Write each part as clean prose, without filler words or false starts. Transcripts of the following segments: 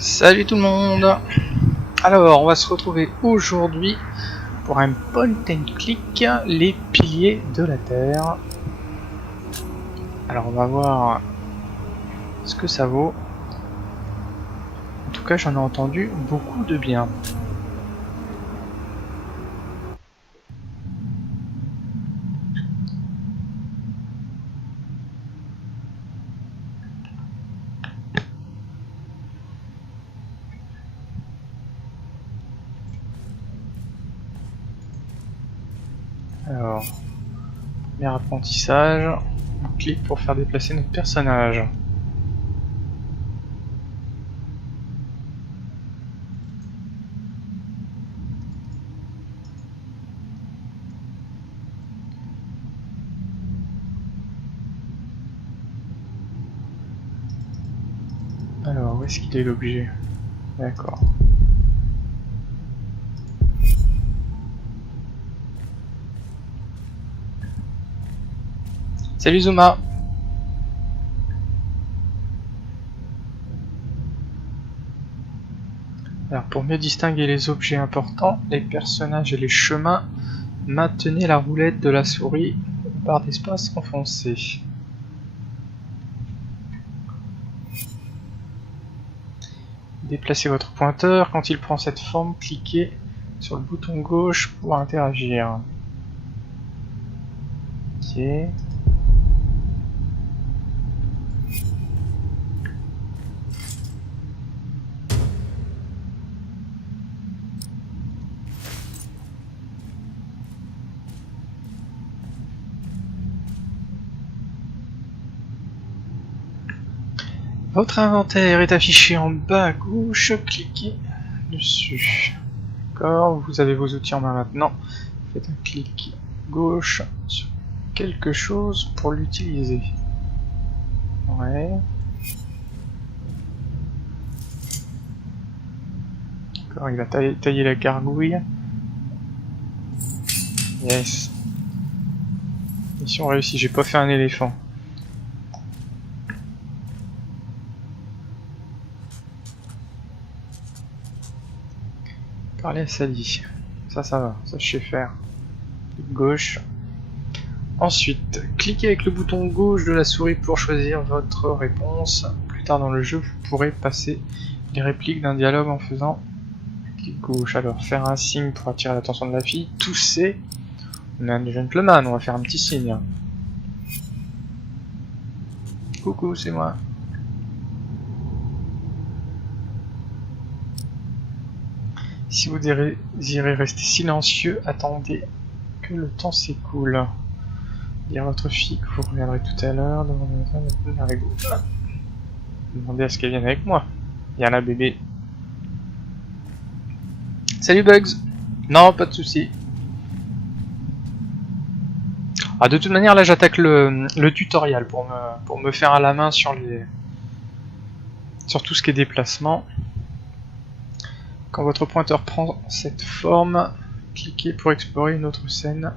Salut tout le monde. Alors on va se retrouver aujourd'hui pour un point and click, les piliers de la Terre. Alors on va voir ce que ça vaut. En tout cas j'en ai entendu beaucoup de bien. Alors, premier apprentissage, on clique pour faire déplacer notre personnage. Alors, où est-ce qu'il est l'objet? D'accord. Salut Zuma. Alors pour mieux distinguer les objets importants, les personnages et les chemins, maintenez la roulette de la souris barre d'espace enfoncée. Déplacez votre pointeur, quand il prend cette forme, cliquez sur le bouton gauche pour interagir. Ok. Votre inventaire est affiché en bas à gauche, cliquez dessus. D'accord, vous avez vos outils en main maintenant. Faites un clic gauche sur quelque chose pour l'utiliser. Ouais. D'accord, il va tailler la gargouille. Yes. Mission réussie, j'ai pas fait un éléphant. Parler à Sally. Ça va, ça je sais faire. Clic gauche. Ensuite, cliquez avec le bouton gauche de la souris pour choisir votre réponse. Plus tard dans le jeu, vous pourrez passer les répliques d'un dialogue en faisant clic gauche. Alors, faire un signe pour attirer l'attention de la fille. Tousser. On est un gentleman, on va faire un petit signe. Coucou, c'est moi. Si vous désirez rester silencieux, attendez que le temps s'écoule. Dire à votre fille que vous reviendrez tout à l'heure, demandez avec vous. Demandez à ce qu'elle vienne avec moi. Yana bébé. Salut Bugs. Non, pas de soucis. Ah, de toute manière, là j'attaque le tutoriel pour me faire à la main sur tout ce qui est déplacement. Quand votre pointeur prend cette forme, cliquez pour explorer une autre scène.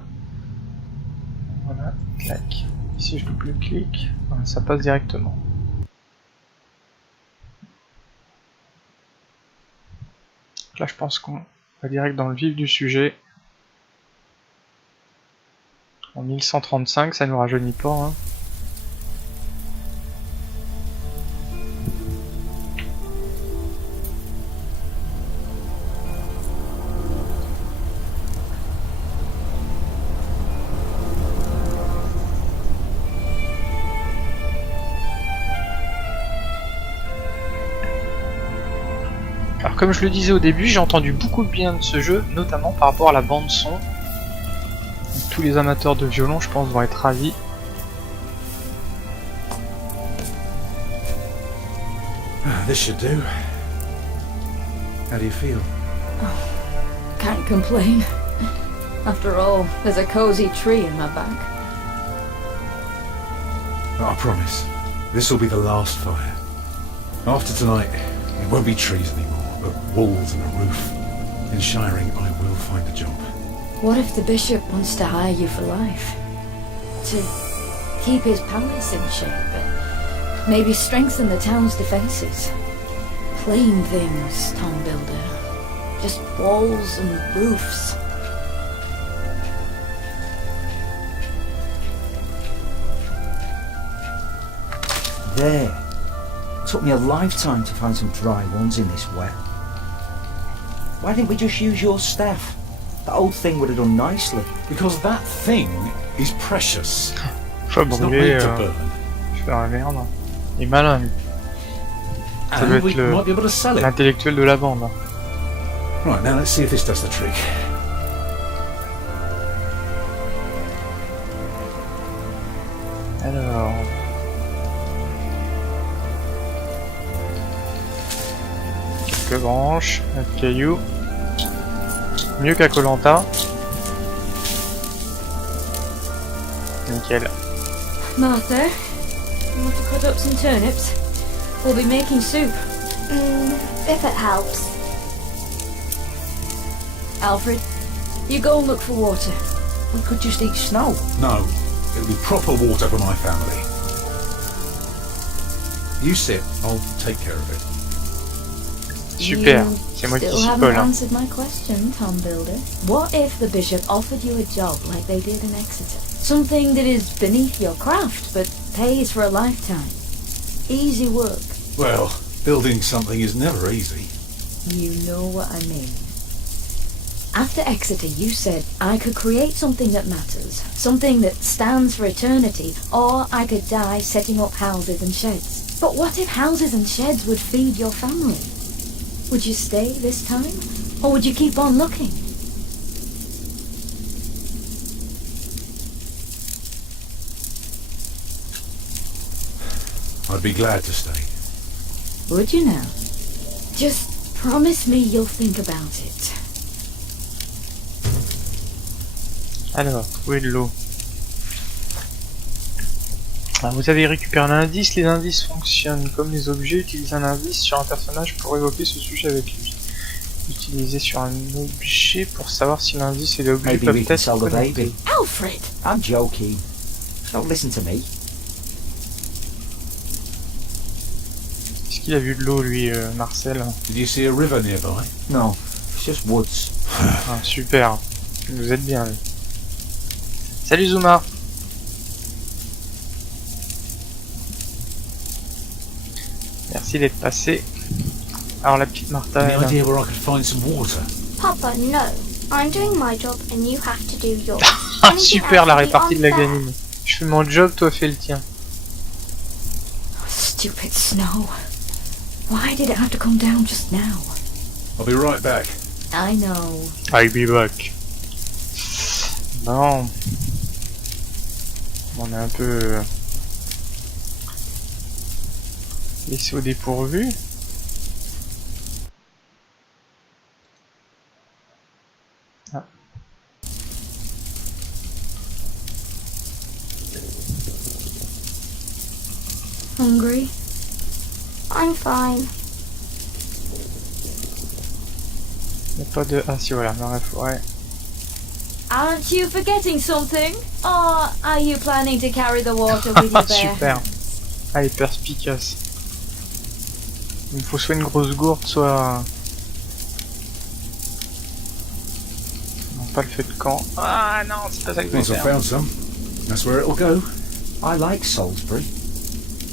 Voilà, clac. Ici je double clic, voilà, ça passe directement. Là je pense qu'on va direct dans le vif du sujet. En 1135, ça nous rajeunit pas, hein. Alors comme je le disais au début, j'ai entendu beaucoup de bien de ce jeu, notamment par rapport à la bande son. Tous les amateurs de violon, je pense, vont être ravis. This should do. How do you feel? Oh, can't complain. After all, there's a cozy tree in my back. I promise, this will be the last fire. After tonight, it won't be trees anymore, but walls and a roof. In Shiring, I will find a job. What if the bishop wants to hire you for life? To keep his palace in shape, but maybe strengthen the town's defences? plain things, Tom Builder. Just walls and roofs. There. Took me a lifetime to find some dry ones in this wet. Why didn't we just use your staff? That old thing would have done nicely. Because that thing is precious. Faut It's not brûler, made to burn. je fais la merde. Il est malin, lui. Ça doit And we être le- might be able to sell it. l'intellectuel de la bande. Right, now let's see if this does the trick. Alors... quelques branches, un caillou. Mieux qu'à Koh-Lanta. Nickel. Martha, you want to cut up some turnips? We'll be making soup. If it helps. Alfred, you go and look for water. We could just eat snow. No, it'll be proper water for my family. You sit, I'll take care of it. Super, You c'est moi qui still s'y haven't colle. Hein. answered my question, Tom Builder. What if the bishop offered you a job like they did in Exeter? Something that is beneath your craft, but pays for a lifetime. Easy work. Well, building something is never easy. You know what I mean. After Exeter, you said I could create something that matters, something that stands for eternity, or I could die setting up houses and sheds. But what if houses and sheds would feed your family? Would you stay this time, or would you keep on looking? I'd be glad to stay. Would you now? Just promise me you'll think about it. Alors, trouver de l'eau. Alors, vous avez récupéré un indice. Les indices fonctionnent comme les objets. Utilisez un indice sur un personnage pour évoquer ce sujet avec lui. Utilisez sur un objet pour savoir si l'indice et l'objet Maybe peuvent we can être sell the connectés. baby. Alfred! I'm joking. Don't listen to me. Est-ce qu'il a vu de l'eau, lui, Marcel? Did you see a river nearby? No, it's just woods. Ah, super. Vous êtes bien, lui. Salut Zuma. Merci d'être passé. Alors la petite Martha, Any elle... idea where I could find some water? Papa, no. I'm doing my job and you have to do yours. Ah, Anything super else la would be répartie de la unfair. gamine. Je fais mon job, toi fais le tien. Stupid snow. Why did it have to come down just now? I'll be right back. I know. I'll be back. Bon. On est un peu... laissé au dépourvu. Ah. Hungry? I'm fine. Y a pas de... Ah si voilà, dans la forêt. Aren't you forgetting something? Or are you planning to carry the water with you there? Super. Ah, il est perspicace. Il me faut soit une grosse gourde, soit... Non, pas le feu de camp. Ah non, c'est pas ça que je veux Once I've faire. found some, that's where it'll go. I like Salisbury.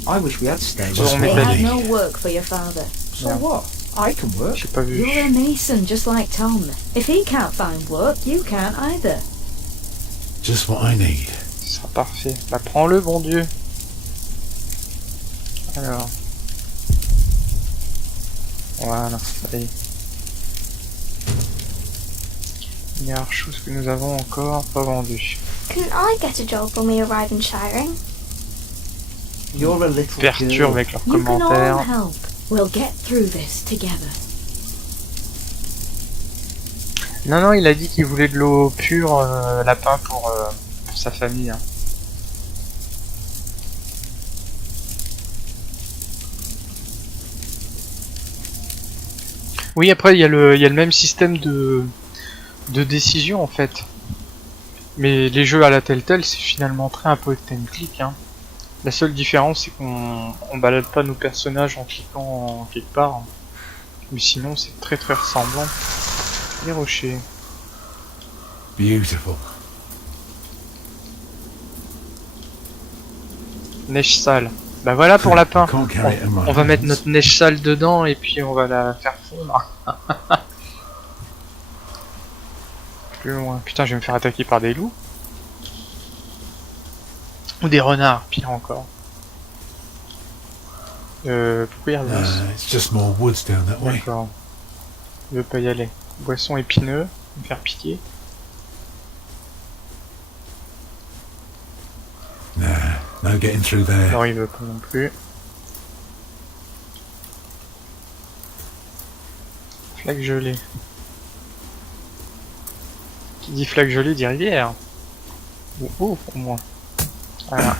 I wish we had stayed. Well, They maybe. had no work for your father. So Yeah. what? I can work. J'ai pas vu. You're a mason just like Tom. If he can't find work, you can't either. Just what I need. Ce sera parfait. Bah prends-le, bon Dieu. Alors. Voilà, ça y est. Dernière chose que nous avons encore pas vendue. Can I get a job when we arrive in Shiring? You're a little Perturbe girl. avec leurs You can all commentaires. help. We'll get through this together. Non, non, il a dit qu'il voulait de l'eau pure, lapin, pour sa famille. Hein. Oui, après, il y a le même système de décision, en fait. Mais les jeux à la Telltale, c'est finalement très un peu and click. Hein. La seule différence, c'est qu'on balade pas nos personnages en cliquant quelque part. Mais sinon, c'est très très ressemblant. Les rochers. Beautiful. Neige sale. Bah voilà pour lapin. Can't carry it in my On va mettre hands. notre neige sale dedans et puis on va la faire fondre. Plus loin. Putain, je vais me faire attaquer par des loups. Ou des renards, pire encore. Pourquoi il relance? It's just more woods down that way. D'accord. Il veut pas y aller. Boisson épineux, me faire piquer. Nah, no getting through there. Non, il veut pas non plus. Flaque gelée. Qui dit flaque gelée dit rivière. Ou eau, au moins. Voilà.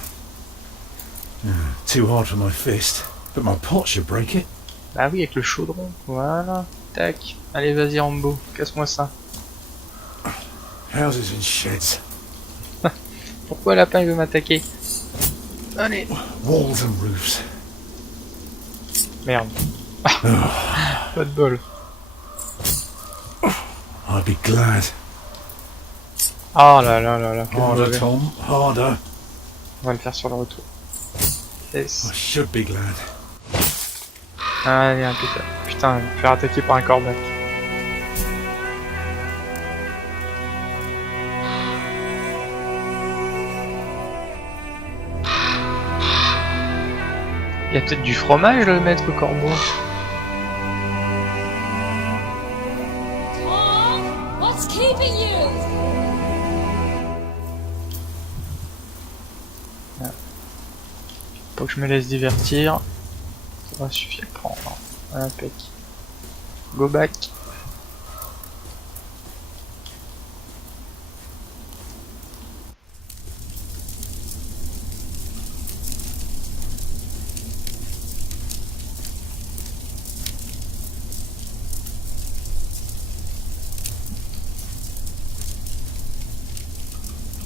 Too hard for my fist, but my pot should break it. Bah oui, avec le chaudron. Voilà. Tac. Allez, vas-y, Rambo. Casse-moi ça. Houses and sheds. Pourquoi lapin il veut m'attaquer? Allez. Walls and roofs. Merde. Pas de bol. I'd be glad. Ah là là là là. Quel Harder, mauvais. Tom. Harder. On va le faire sur le retour. Yes. I should be glad. Allez, impeccable. Putain, me faire attaquer par un corbac. Il y a peut-être du fromage, le maître corbeau. Tom, what's keeping you? Faut que je me laisse divertir. Ça va suffire de prendre. Impec. Go back.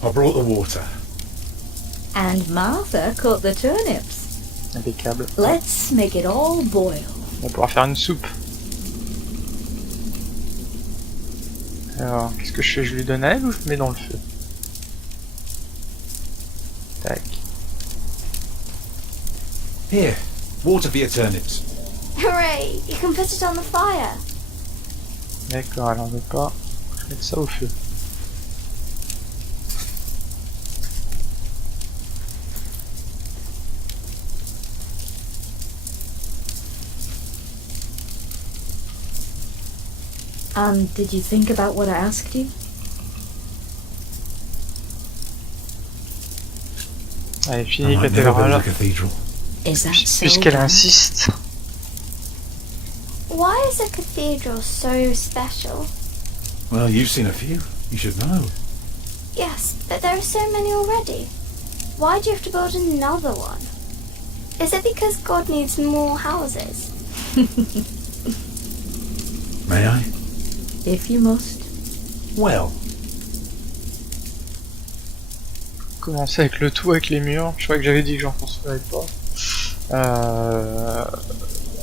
I brought the water. And Martha cut the turnips. Impeccable. Let's make it all boil. On va pouvoir faire une soupe. Alors, qu'est-ce que je fais? Je lui donne à elle ou je le mets dans le feu? Tac. Here, water for your turnips. Hooray! You can put it on the fire. D'accord, elle en veut pas. Je vais mettre ça au feu. Did you think about what I asked you? Allez, I fini might never build a cathédrale. cathedral. Is that so? Puisqu'elle bad? insiste. Why is a cathedral so special? Well, you've seen a few. You should know. Yes, but there are so many already. Why do you have to build another one? Is it because God needs more houses? May I? If you must. Well, Commencer avec le tout, avec les murs. Je crois que j'avais dit que j'en construirais pas.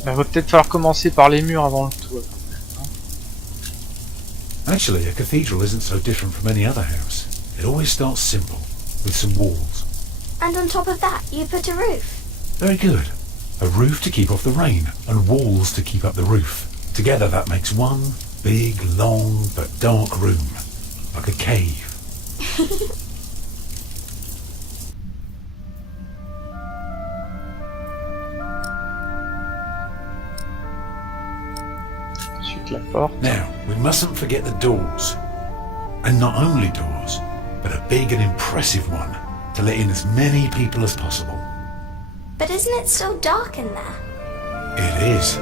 Il va peut-être falloir commencer par les murs avant le tout. actually, a cathedral isn't so different from any other house. It always starts simple, with some walls. And on top of that, you put a roof. Very good. A roof to keep off the rain, and walls to keep up the roof. Together that makes one big, long, but dark room. Like a cave. Ensuite la porte. Now, we mustn't forget the doors. And not only doors, but a big and impressive one to let in as many people as possible. But isn't it still dark in there? It is.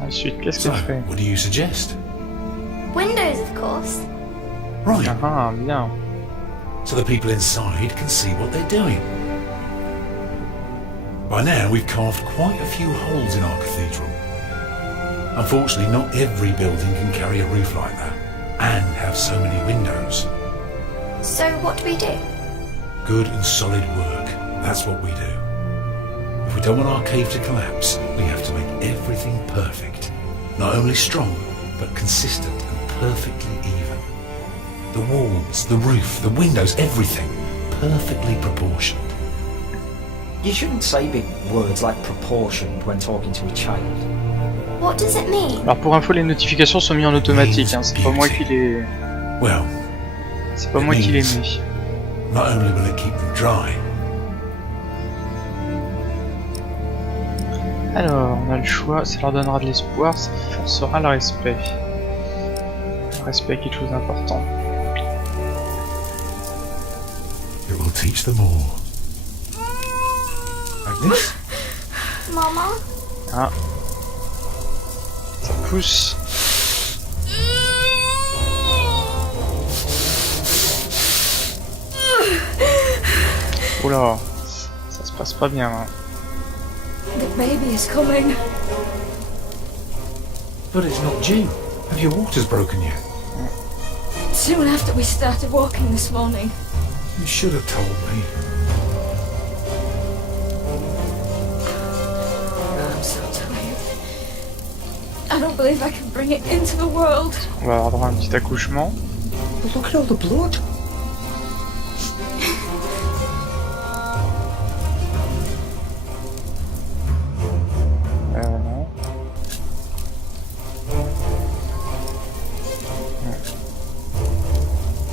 Ensuite, qu'est-ce So, que je fais? what do you suggest? Windows, of course. Right, Ah, bien. so the people inside can see what they're doing. By now, we've carved quite a few holes in our cathedral. Unfortunately, not every building can carry a roof like that, and have so many windows. So what do we do? Good and solid work, that's what we do. don't want our cave to collapse, we have to make everything perfect. Not only strong, but consistent and perfectly even. The walls, the roof, the windows, everything perfectly proportioned. You shouldn't say big words like proportioned when talking to a child. What does it mean? Alors pour info, les notifications sont mises en automatique, hein. C'est pas moi qui les... Well, C'est pas moi qui les mets. not only will it keep them dry, Alors, on a le choix, ça leur donnera de l'espoir, ça forcera le respect. Le respect est quelque chose d'important. it will teach them all. Like this? Mama? Ah. Ça pousse. Oula, ça se passe pas bien. Hein. The baby is coming. But it's not due. Have your waters broken yet? Soon after we started walking this morning. You should have told me. I'm so tired. I don't believe I can bring it into the world. On va avoir droit à un petit accouchement. But look at all the blood. Non.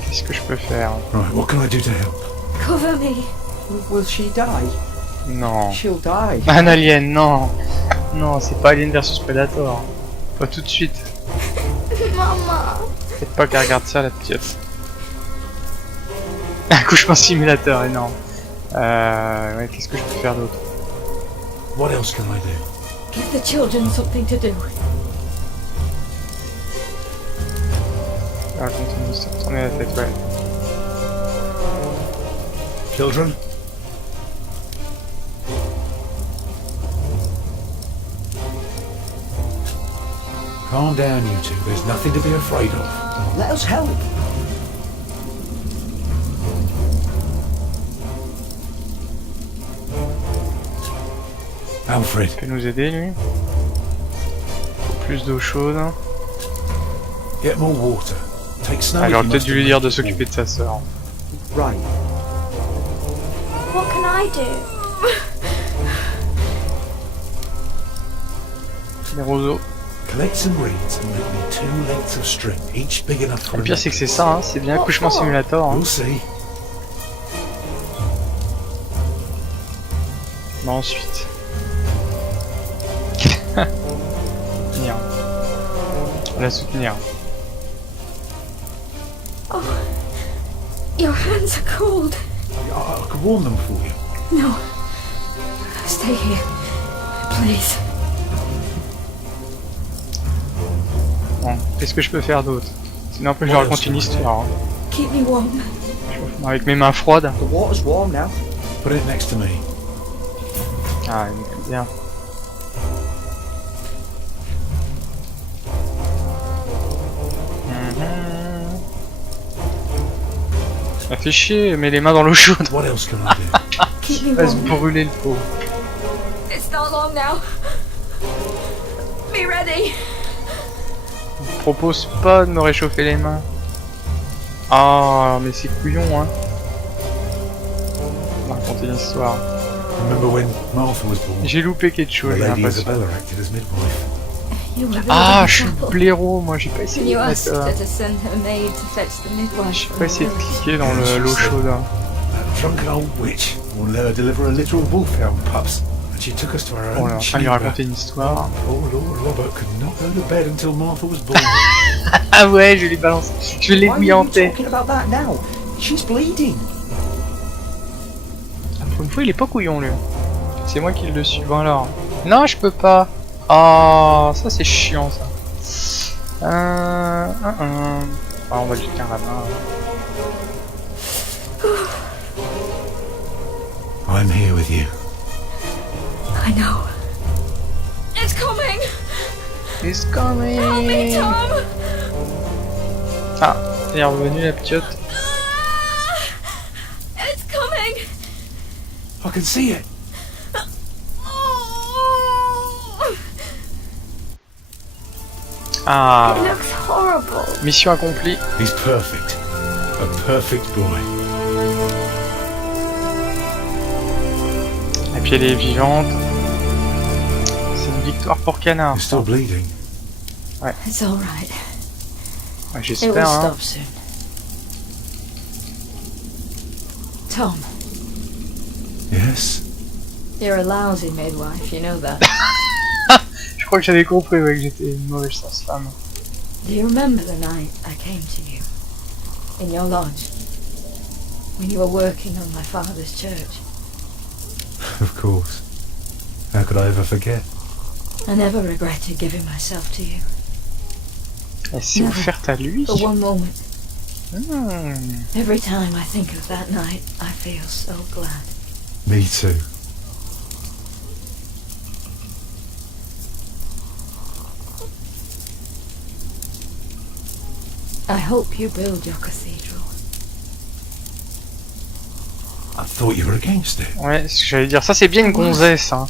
Qu'est-ce que je peux faire? Right, what can I do to help? Cover me. Will she die? Non. She'll die. Un alien, non. Non, c'est pas Alien versus Predator. Pas tout de suite. Mama! Faites pas qu'elle regarde ça, la petite. Accouchement simulateur, énorme. Ouais, qu'est-ce que je peux faire d'autre? What else can I do? Give the children something to do. Ah, continue de se retourner la tête, ouais. Children? Calm down, you two. There's nothing to be afraid of. Let us help. Alfred, Il peut nous aider, lui. Faut plus d'eau chaude. get more water. Take snow. Ah, if j'aurais you peut-être must dû lui have dire made de it s'occuper de sa sœur. Right. What can I do? Les roseaux. warm. Collect some reeds and make me 2 lengths of string, each big enough for Le a pire, c'est que c'est ça, hein. C'est bien accouchement simulator. Hein. We'll see. Mais ensuite. Soutenir. On va soutenir. Oh, your hands are cold. I could warm them for you. No. Stay here. Please. Bon, qu'est-ce que je peux faire d'autre? Sinon après je raconte une histoire. Hein. Keep me warm. Avec mes mains froides. The water's warm now. Put it next to me. Ah, il aime bien. Ça fait chier, mets les mains dans l'eau chaude. What else can I do? Keep me Va se warm. brûler le pauvre. It's not long now. Be ready. Je propose pas de me réchauffer les mains. Ah, mais c'est couillon, hein. On va raconter l'histoire. Remember when Martha was born? J'ai loupé quelque chose, The j'ai Lady l'impression. Isabella acted as midwife. You were Ah, building je suis le chapel. blaireau, moi j'ai pas essayé You de asked mettre, her to send her maid to fetch the midwife. j'ai from pas the essayé de village. cliquer dans l'eau chaude. Hein. That drunken old witch will let her deliver a litter of wolfhound pups, and she took us to her Bon, on est own en train de lui chamber. raconter une histoire. Poor Lord Robert could not go to bed until Martha was born. Ah ouais, je l'ai balancé. Je l'ai Why are you bouillanté. talking about that now? She's bleeding. Pour une fois, il est pas couillon lui. C'est moi qui le suis. Bon alors. Non, je peux pas. Oh, ça c'est chiant ça. Ah, on va lui jeter un main. I'm here with you. I know. It's coming. It's Help me, coming. Tom. Ah, elle est revenue la petite. It's coming. I can see it. Ah, It looks horrible. mission accomplie. He's perfect. A perfect boy. Et puis elle est vivante. C'est une victoire pour Canard. He's still bleeding. It's all right. Ouais, It will j'espère, hein. stop soon. Tom, Yes? you're a lousy midwife, you know that. Je crois que j'avais compris, ouais, que j'étais une mauvaise sage-femme. Do you remember the night I came to you? In your lodge? When you were working on my father's church? Of course. How could I ever forget? I never regretted giving myself to you. Elle s'est offerte à lui. For one moment. Hmm. Every time I think of that night, I feel so glad. Me too. I hope you build your cathedral. I thought you were against it. Ouais, ce que j'allais dire, ça c'est bien une gonzesse, hein.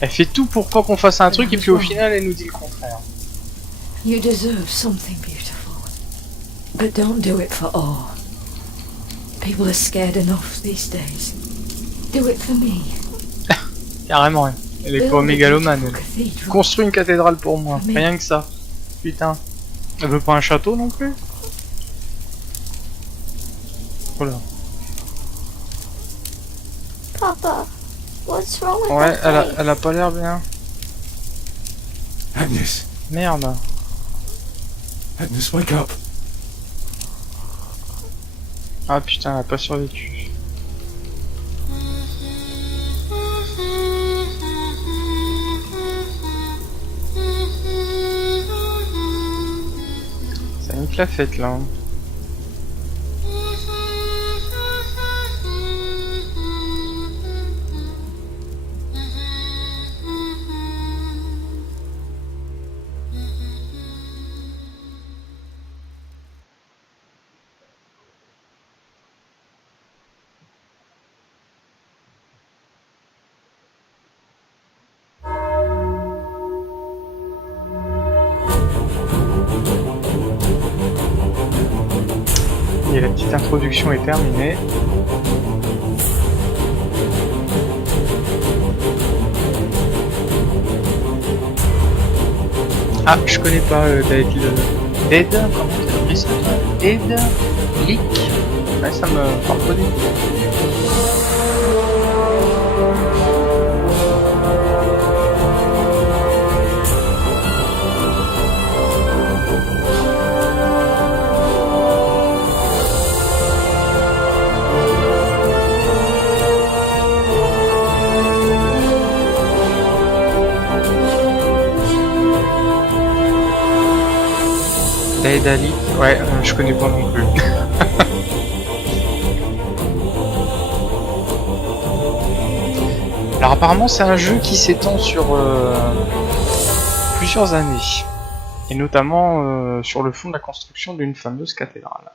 Elle fait tout pour pas qu'on fasse un truc et puis au final elle nous dit le contraire. You deserve something beautiful. But don't do it for all. People are scared enough these days. Do it for me. Carrément, hein. Elle est pas mégalomane, elle. Cathedral. Construis une cathédrale pour moi, rien que ça. Putain. Elle veut pas un château non plus? Voilà. Papa, what's wrong with Ouais, that face? elle a pas l'air bien. Agnes! Merde. Agnes, wake up! Ah putain, elle a pas survécu. Ça nique la fête là. Hein. Et la petite introduction est terminée. Ah, je connais pas Dead, comment ça s'appelle ça? Dead Leak. Ouais, ça me parle pas du tout. Dali, ouais, je connais pas non plus. Alors apparemment c'est un jeu qui s'étend sur plusieurs années, et notamment sur le fond de la construction d'une fameuse cathédrale.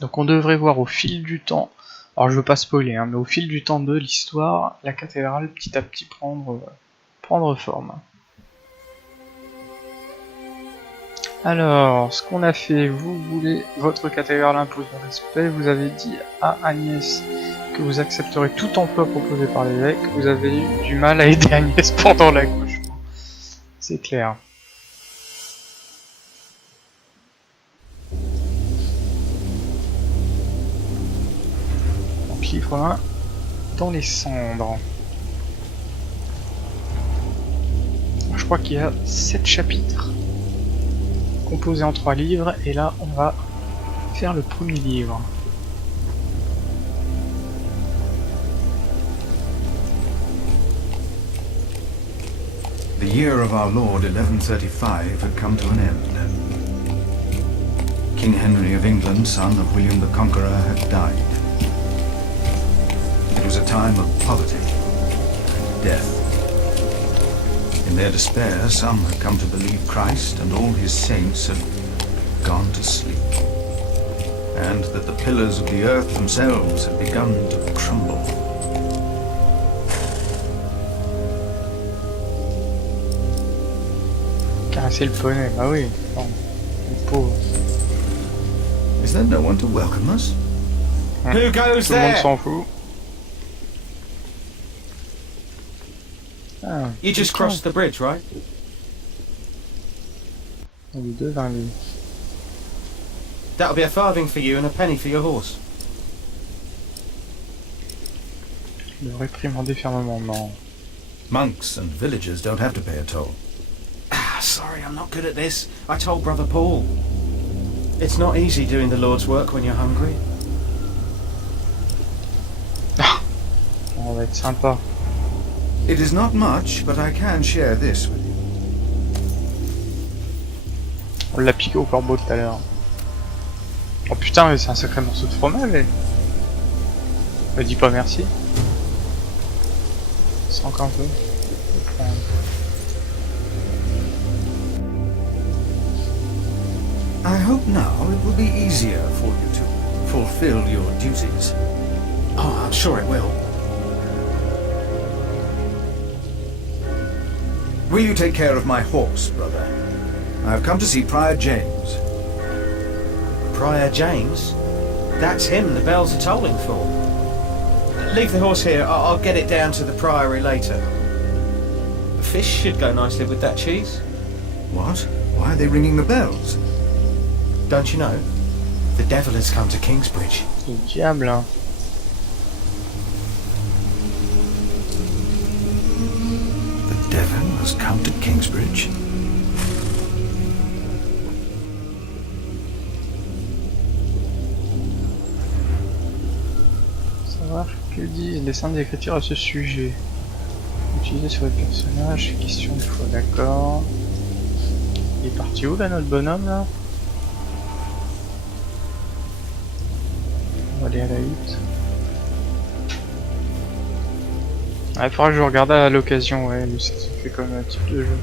Donc on devrait voir au fil du temps, alors je veux pas spoiler, hein, mais au fil du temps de l'histoire, la cathédrale petit à petit prendre forme. Alors, ce qu'on a fait, vous voulez votre cathédrale impose le respect, vous avez dit à Agnès que vous accepterez tout emploi proposé par l'évêque, vous avez eu du mal à aider Agnès pendant l'accouchement. C'est clair. Donc livre 1, dans les cendres. Je crois qu'il y a 7 chapitres. Composé en 3 livres, et là on va faire le premier livre. The year of our Lord 1135 had come to an end. King Henry of England, son of William the Conqueror, had died. It was a time of poverty and death. In their despair, some had come to believe Christ and all his saints had gone to sleep, and that the pillars of the earth themselves had begun to crumble. c'est le poney, bah oui. Bon, le pauvre. Is there no one to welcome us? Who goes Tout le monde there? s'en fout. Ah, You just putain. crossed the bridge, right? Il est devant lui. That'll be a farthing for you and a penny for your horse. Le réprimander fermement, non. Monks and villagers don't have to pay a toll. Ah, sorry, I'm not good at this. I told Brother Paul. It's not easy doing the Lord's work when you're hungry. On va être sympa. It is not much, but I can share this with you. On l'a piqué au corbeau tout à l'heure. Oh putain, mais c'est un sacré morceau de fromage. Me dis pas merci. C'est encore un peu. Je vais prendre. I hope now it will be easier for you to fulfill your duties. Oh, I'm sure it will. Will you take care of my horse, brother? I have come to see Prior James. Prior James? That's him the bells are tolling for. Leave the horse here. I'll get it down to the priory later. The fish should go nicely with that cheese. What? Why are they ringing the bells? Don't you know? The devil has come to Kingsbridge. Le diable. Hein. The devil has come to Kingsbridge? Savoir que disent les saintes écritures à ce sujet. Utilisé sur les personnages, question de foi, d'accord. Il est parti où là, notre bonhomme là? On va aller à la hutte. Ah, il faudra que je regarde à l'occasion, ouais, ce que ça fait comme type de jeu.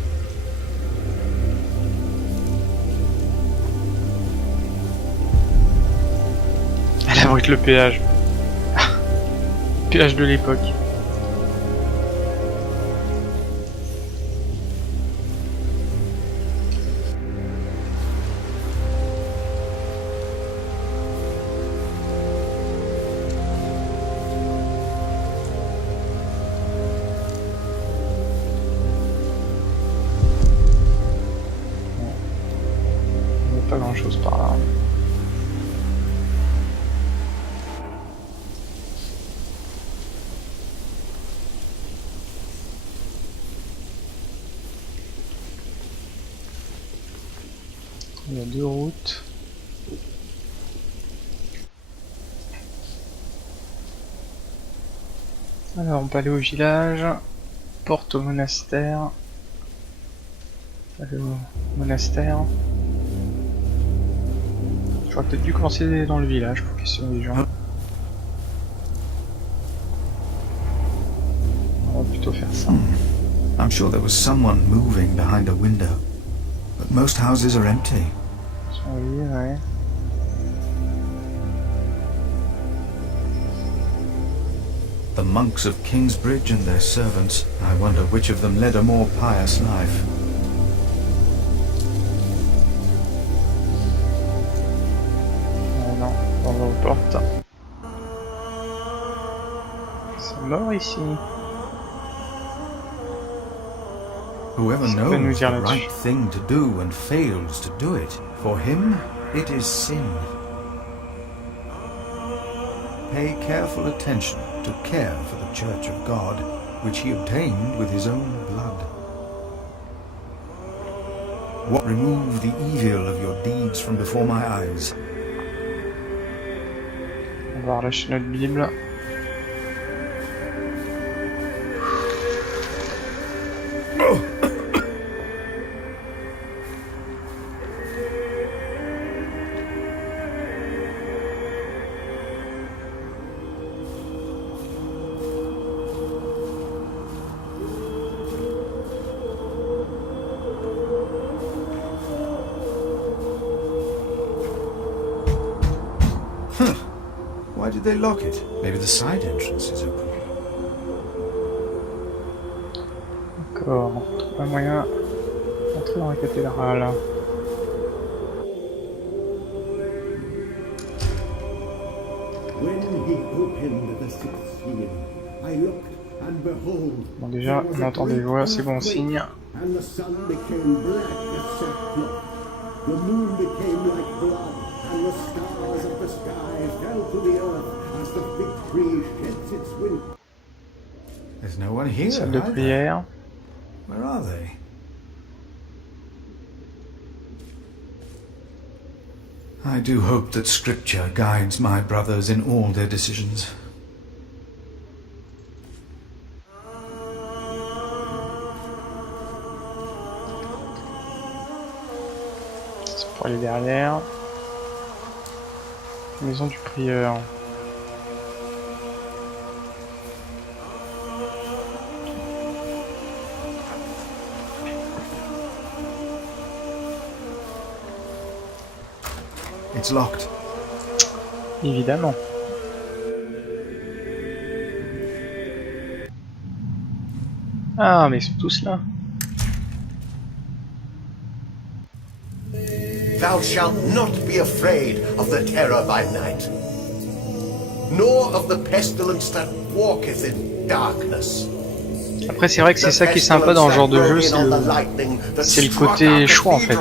Elle abrite le péage. Péage de l'époque. Pas grand chose par là. Il y a deux routes. Alors on peut aller au village, porte au monastère. Aller au monastère. J'aurais peut-être dû commencer dans le village pour questionner les gens. On va plutôt faire ça. I'm sure there was someone moving behind a window, but most houses are empty. Oui, ouais. The monks of Kingsbridge and their servants, I wonder which of them led a more pious life. Non, on va aux portes. C'est mort ici. Whoever Ça peut nous knows dire the là-dessus. right thing to do and fails to do it, for him it is sin. Pay careful attention to care for the Church of God, which he obtained with his own blood. What remove the evil of your deeds from before my eyes. On va relâcher notre Bible. Why did they lock it? Maybe the side entrance is open. Encore. Trouve un moyen rentrer dans la cathédrale. Bon, déjà, on entend des voix, c'est bon signe. There's no one here. Salle de prière. Where are they? I do hope that Scripture guides my brothers in all their decisions. C'est pour aller derrière. Maison du prieur. It's locked. Évidemment. Ah, mais ils sont tous là. Thou shalt not be afraid of the terror by night, nor of the pestilence that walketh in darkness. Après, c'est vrai que c'est ça qui est sympa dans ce genre de jeu, c'est le côté choix en fait.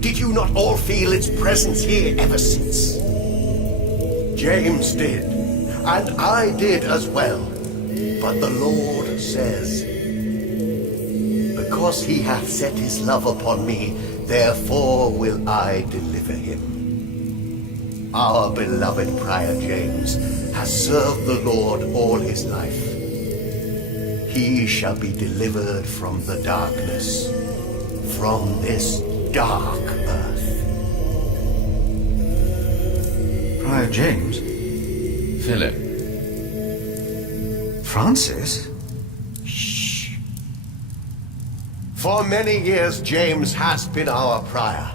Did you not all feel its presence here ever since? James did, and I did as well. But the Lord says, because he hath set his love upon me, therefore will I deliver him. Our beloved Prior James has served the Lord all his life. He shall be delivered from the darkness, from this dark earth. Prior James? Philip. Francis? Shh. For many years, James has been our prior.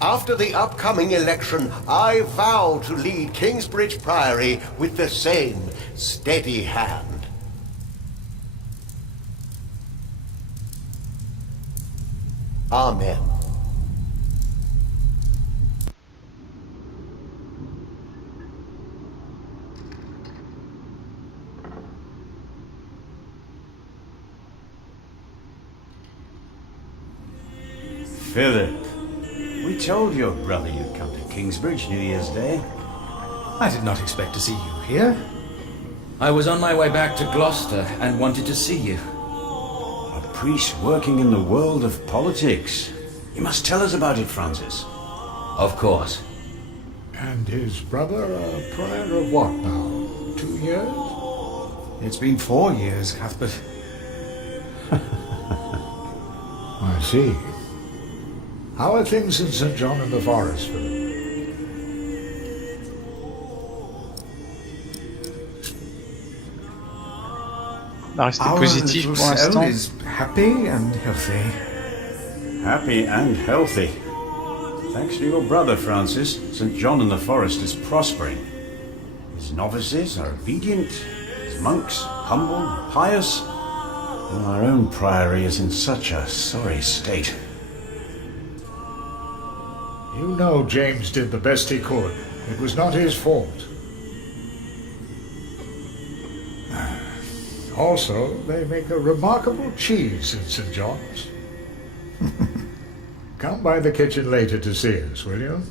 After the upcoming election, I vow to lead Kingsbridge Priory with the same steady hand. Amen. Philip, we told your brother you'd come to Kingsbridge New Year's Day. I did not expect to see you here. I was on my way back to Gloucester and wanted to see you. A priest working in the world of politics. You must tell us about it, Francis. Of course. And his brother a prior of what now? 2 years? It's been 4 years, Cuthbert. I see. How are things in St. John in the Forest, Philip? On va rester Our positif little pour cell l'instant. is happy and healthy. Happy and healthy. Thanks to your brother, Francis, St. John in the Forest is prospering. His novices are obedient, his monks humble and pious, and our own priory is in such a sorry state. You know James did the best he could. It was not his fault. Also, they make a remarkable cheese in St. John's. Come by the kitchen later to see us, will you?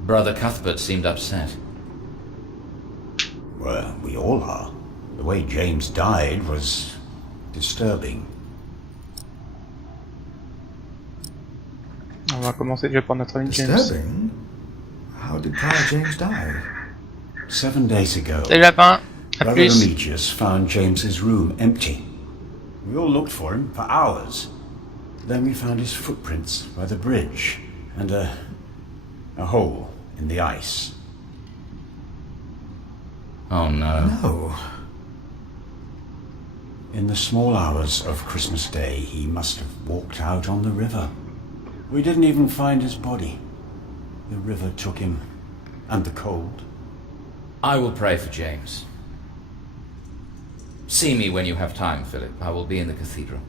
Brother Cuthbert seemed upset. Well, we all are. The way James died was disturbing. On va commencer déjà par notre ami James. Disturbing? How did Prior James die? 7 days ago, Salut lapin, à Brother plus. Demetrius found James's room empty. We all looked for him for hours. Then we found his footprints by the bridge and a hole in the ice. Oh no. No. In the small hours of Christmas Day, he must have walked out on the river. We didn't even find his body. The river took him, and the cold. I will pray for James. See me when you have time, Philip. I will be in the cathedral.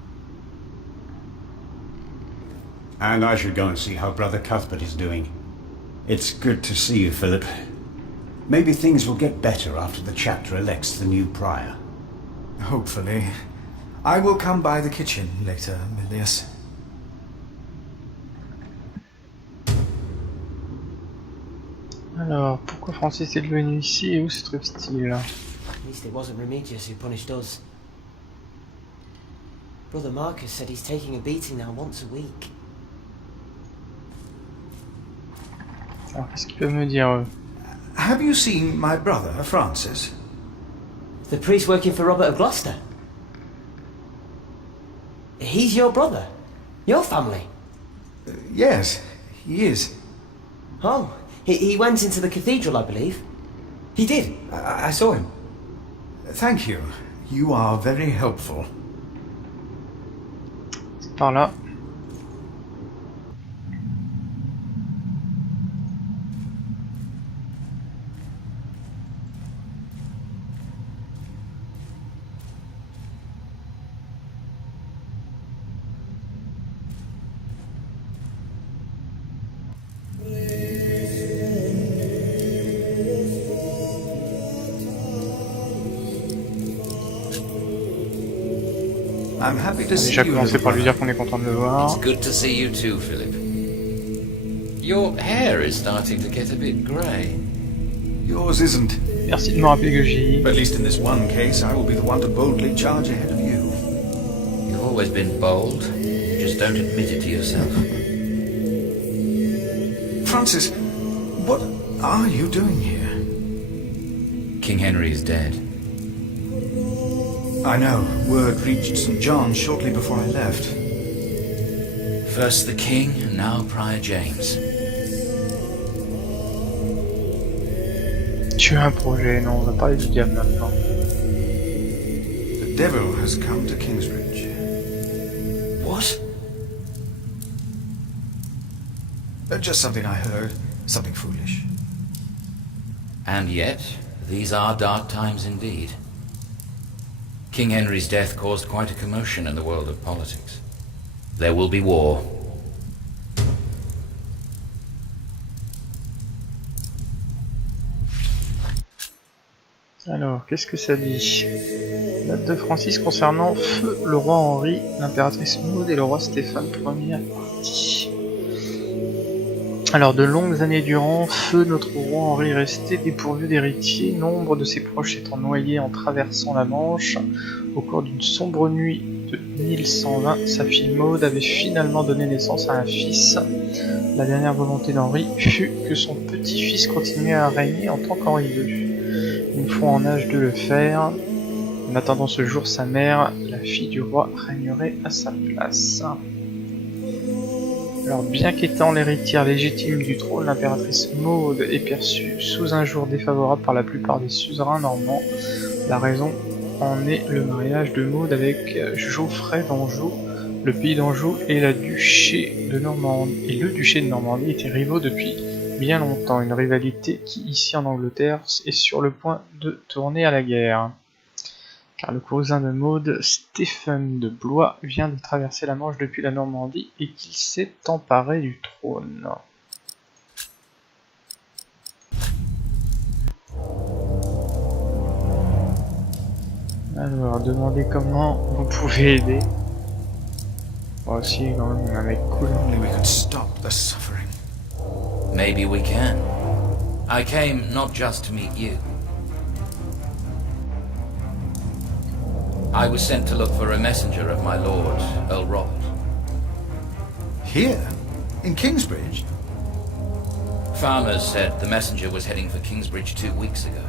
And I should go and see how Brother Cuthbert is doing. It's good to see you, Philip. Maybe things will get better after the chapter elects the new prior. Hopefully. I will come by the kitchen later, Piliers. Alors, pourquoi Francis est devenu ici et où se trouve-t-il? At least it wasn't Remigius who punished us. Brother Marcus said he's taking a beating now once a week. Alors, qu'est-ce qu'ils peuvent me dire, eux? Have you seen my brother, Francis? The priest working for Robert of Gloucester. He's your brother? Your family? Yes, he is. Oh, he went into the cathedral, I believe. He did. I saw him. Thank you. You are very helpful. C'est par là. I'm happy to On va see déjà you. commencer par lui dire qu'on est content de le voir. It's good to see you too, Philip. Your hair is starting to get a bit grey. Yours isn't. Merci de me rappeler que j'y... But at least in this one case, I will be the one to boldly charge ahead of you. You've always been bold. You just don't admit it to yourself. Francis, what are you doing here? King Henry is dead. I know. Word reached St. John shortly before I left. First the king, and now Prior James. Tu as un projet, non, on va parler du diable maintenant. The devil has come to Kingsbridge. What? Just something I heard. Something foolish. And yet, these are dark times indeed. King Henry's death caused quite a commotion in the world of politics. There will be war. Alors, qu'est-ce que ça dit? Note de Francis concernant Feu, le roi Henri, l'impératrice Maud et le roi Stéphane Ier partie. Alors, de longues années durant, Feu, notre roi Henri, restait dépourvu d'héritier, nombre de ses proches étant noyés en traversant la Manche. Au cours d'une sombre nuit de 1120, sa fille Maud avait finalement donné naissance à un fils. La dernière volonté d'Henri fut que son petit-fils continuait à régner en tant qu'Henri II. Une fois en âge de le faire, en attendant ce jour, sa mère, la fille du roi, régnerait à sa place. Alors, bien qu'étant l'héritière légitime du trône, l'impératrice Maud est perçue sous un jour défavorable par la plupart des suzerains normands. La raison en est le mariage de Maud avec Geoffrey d'Anjou. Le pays d'Anjou et le duché de Normandie étaient rivaux depuis bien longtemps, une rivalité qui, ici en Angleterre, est sur le point de tourner à la guerre. Car le cousin de Maud, Stéphane de Blois, vient de traverser la Manche depuis la Normandie et qu'il s'est emparé du trône. Alors, demandez comment vous pouvez aider. Moi aussi, quand même, un mec cool. Only we could stop the suffering. Maybe we can. I came not just to meet you. I was sent to look for a messenger of my lord, Earl Robert. Here? In Kingsbridge? Farmers said the messenger was heading for Kingsbridge 2 weeks ago.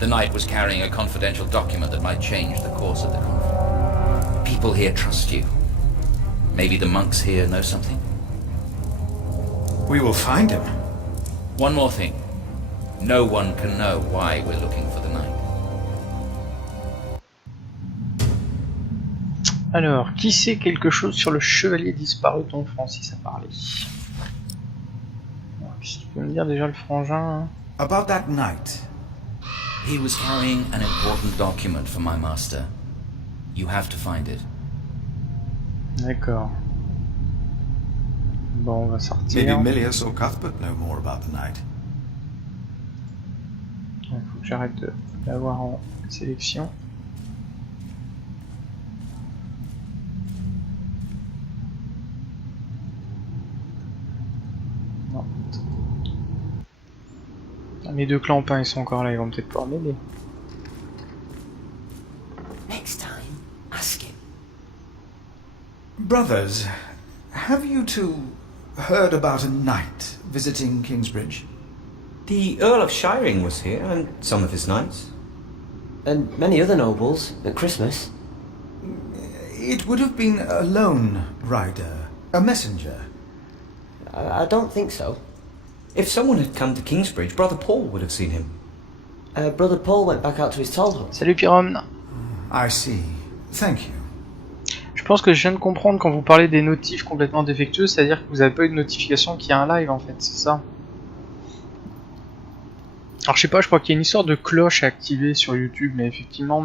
The knight was carrying a confidential document that might change the course of the conflict. People here trust you. Maybe the monks here know something? We will find him. One more thing. No one can know why we're looking for the knight. Alors, qui sait quelque chose sur le chevalier disparu dont Francis a parlé? Qu'est-ce qu'il peut me dire déjà le frangin hein? About that night. He was carrying an important document for my master. You have to find it. D'accord. Bon, on va sortir. Maybe Milius or Cuthbert know more about the night. Il faut que j'arrête de l'avoir en sélection. Non. Ah, mes deux clampins ils sont encore là, ils vont peut-être pouvoir m'aider. Next time, ask him. Brothers, have you two heard about a knight visiting Kingsbridge? The Earl of Shiring was here, and some of his knights. And many other nobles at Christmas. It would have been a lone rider, a messenger. I don't think so. If someone had come to Kingsbridge, Brother Paul would have seen him. Brother Paul went back out to his toll hut. Salut Pyrom. I see. Thank you. Je pense que je viens de comprendre quand vous parlez des notifs complètement défectueux, c'est-à-dire que vous n'avez pas eu de notification qu'il y a un live en fait, c'est ça. Alors je sais pas, je crois qu'il y a une histoire de cloche à activer sur YouTube, mais effectivement,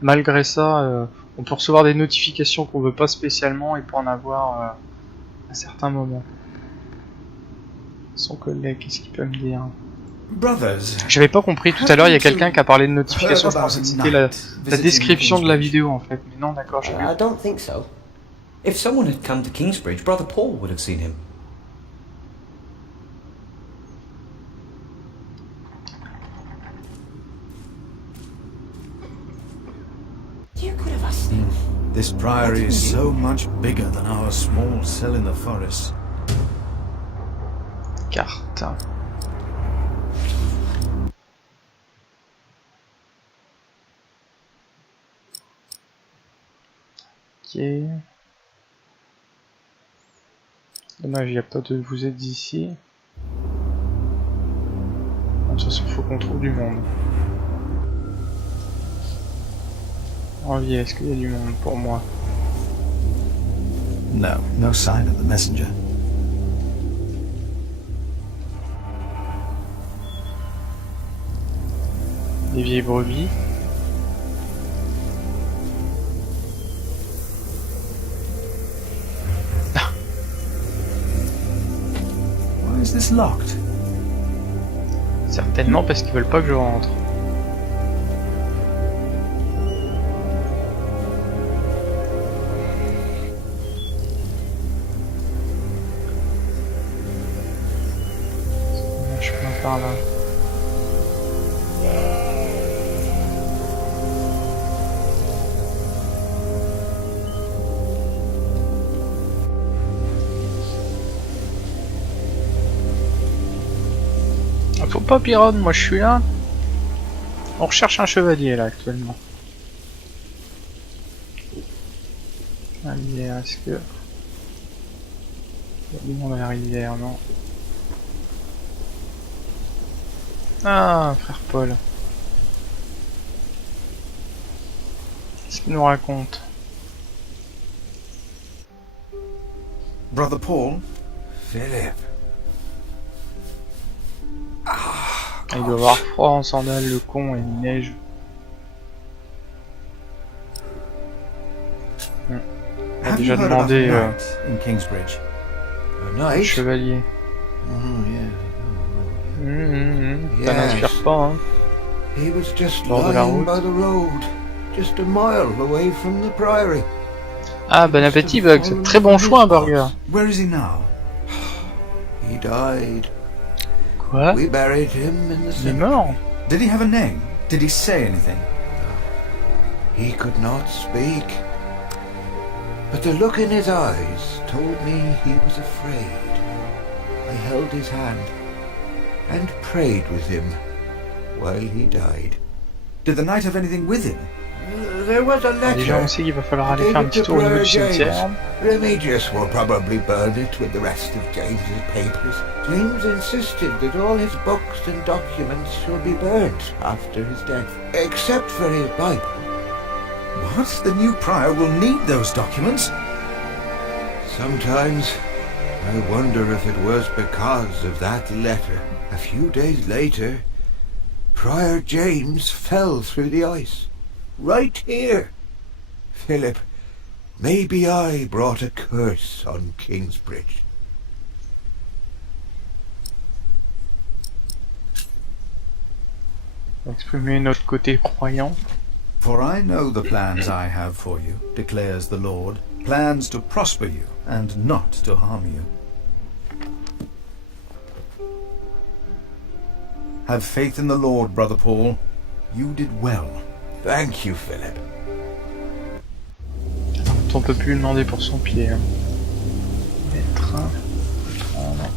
malgré ça, on peut recevoir des notifications qu'on veut pas spécialement et pas en avoir à certains moments. Son collègue, qu'est-ce qu'il peut me dire? J'avais pas compris tout à l'heure, il y a quelqu'un qui a parlé de notification, je pensais que c'était la description de la vidéo en fait, mais non d'accord, j'ai vu. I don't think so. If someone had come to Kingsbridge, Brother Paul would have seen him. You could have asked him. This priory is so much bigger than our small cell in the forest. Carte. Ok. Dommage, il n'y a pas de vous êtes ici. De toute façon, il faut qu'on trouve du monde. Envie, est-ce qu'il y a du monde pour moi? No sign of the messenger. Des vieilles brebis. Why is this locked? Certainement parce qu'ils veulent pas que je rentre. Je peux par là. Faut pas Pyron, moi je suis là. On recherche un chevalier là actuellement. La rivière, est-ce que... Il y a du monde à la rivière, non? Ah, frère Paul. Qu'est-ce qu'il nous raconte? Brother Paul? Philip. Il doit avoir froid en sandales, le con, et il neige. On a déjà demandé au chevalier. Ça n'inspire pas, hein. He was just Bord de la lying route. by the road, just a mile away from the priory. Ah, bon appétit, Bugs. Très bon choix, un burger. Where is he now? He died. Quoi? We buried him in the Il est mort? Did he have a name? Did he say anything? He could not speak, but the look in his eyes told me he was afraid. I held his hand and prayed with him while he died. Did the knight have anything with him? There was a Déjà, on letter. sait qu'il va falloir aller faire un petit tour au niveau du cimetière. Remigius will probably burn it with the rest of James's papers. James insisted that all his books and documents shall be burnt after his death, except for his Bible. What? The new prior will need those documents? Sometimes I wonder if it was because of that letter. A few days later, Prior James fell through the ice. Right here. Philip, maybe I brought a curse on Kingsbridge. Exprimer notre côté croyant. For I know the plans I have for you, declares the Lord, plans to prosper you and not to harm you. Have faith in the Lord, Brother Paul. You did well. Thank you, Philip. On peut plus lui demander pour son pied. Hein. Mettre un. Prendre.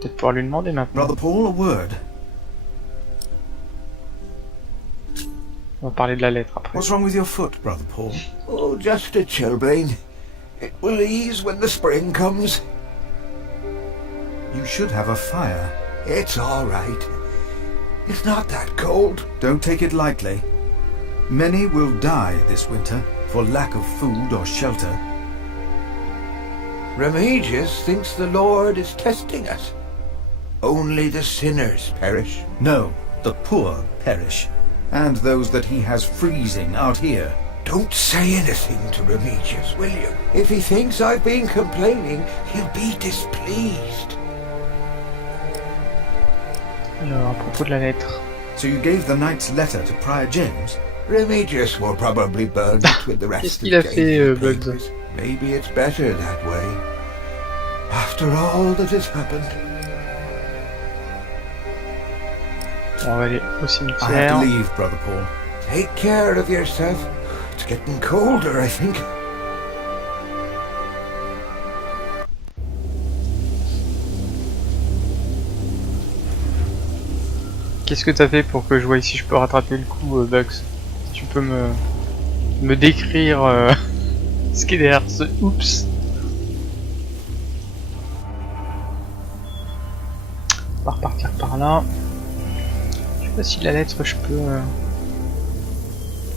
Peut-être pouvoir lui demander maintenant. Brother Paul, a word. On va parler de la lettre après. What's wrong with your foot, Brother Paul? Oh, just a chilblain. It will ease when the spring comes. You should have a fire. It's all right. It's not that cold. Don't take it lightly. Many will die this winter for lack of food or shelter. Remigius thinks the Lord is testing us. Only the sinners perish. No, the poor perish, and those that he has freezing out here. Don't say anything to Remigius, will you? If he thinks I've been complaining, he'll be displeased. Alors, à propos de la lettre. So you gave the knight's letter to Prior James? Remigius will probably burn it with the rest of Qu'est-ce Bugs? Maybe it's better that way. After all that has happened. On va aller au I have cimetière. to leave, Brother Paul. Take care of yourself. It's getting colder, I think. Qu'est-ce que t'as fait pour que je vois si je peux rattraper le coup, Bugs? Si tu peux me décrire ce qui est derrière ce oups. On va repartir par là. Je sais pas si la lettre je peux. Non,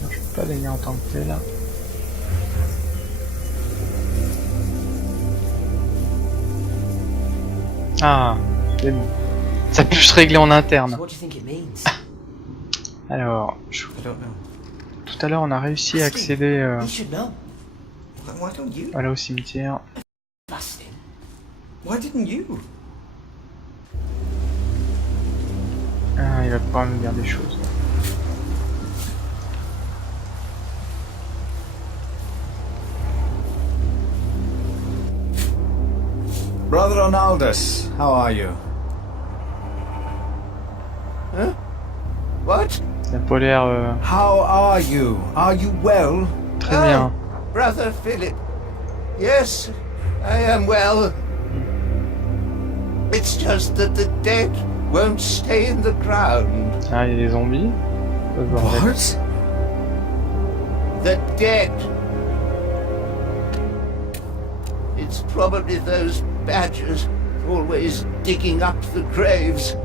je peux pas la lire en tant que telle. Ah, c'est bon. Ça peut se régler en interne. Alors, tout à l'heure on a réussi à accéder voilà, au cimetière. Ah, il va pouvoir me dire des choses. Brother Ronaldus, how are you? Huh? What? Il a pas l'air How are you? Are you well? très bien. Brother Philip. Yes, I am well. It's just that the dead won't stay in the ground. Ah, il y a des zombies. What? The dead. It's probably those badgers always digging up the graves.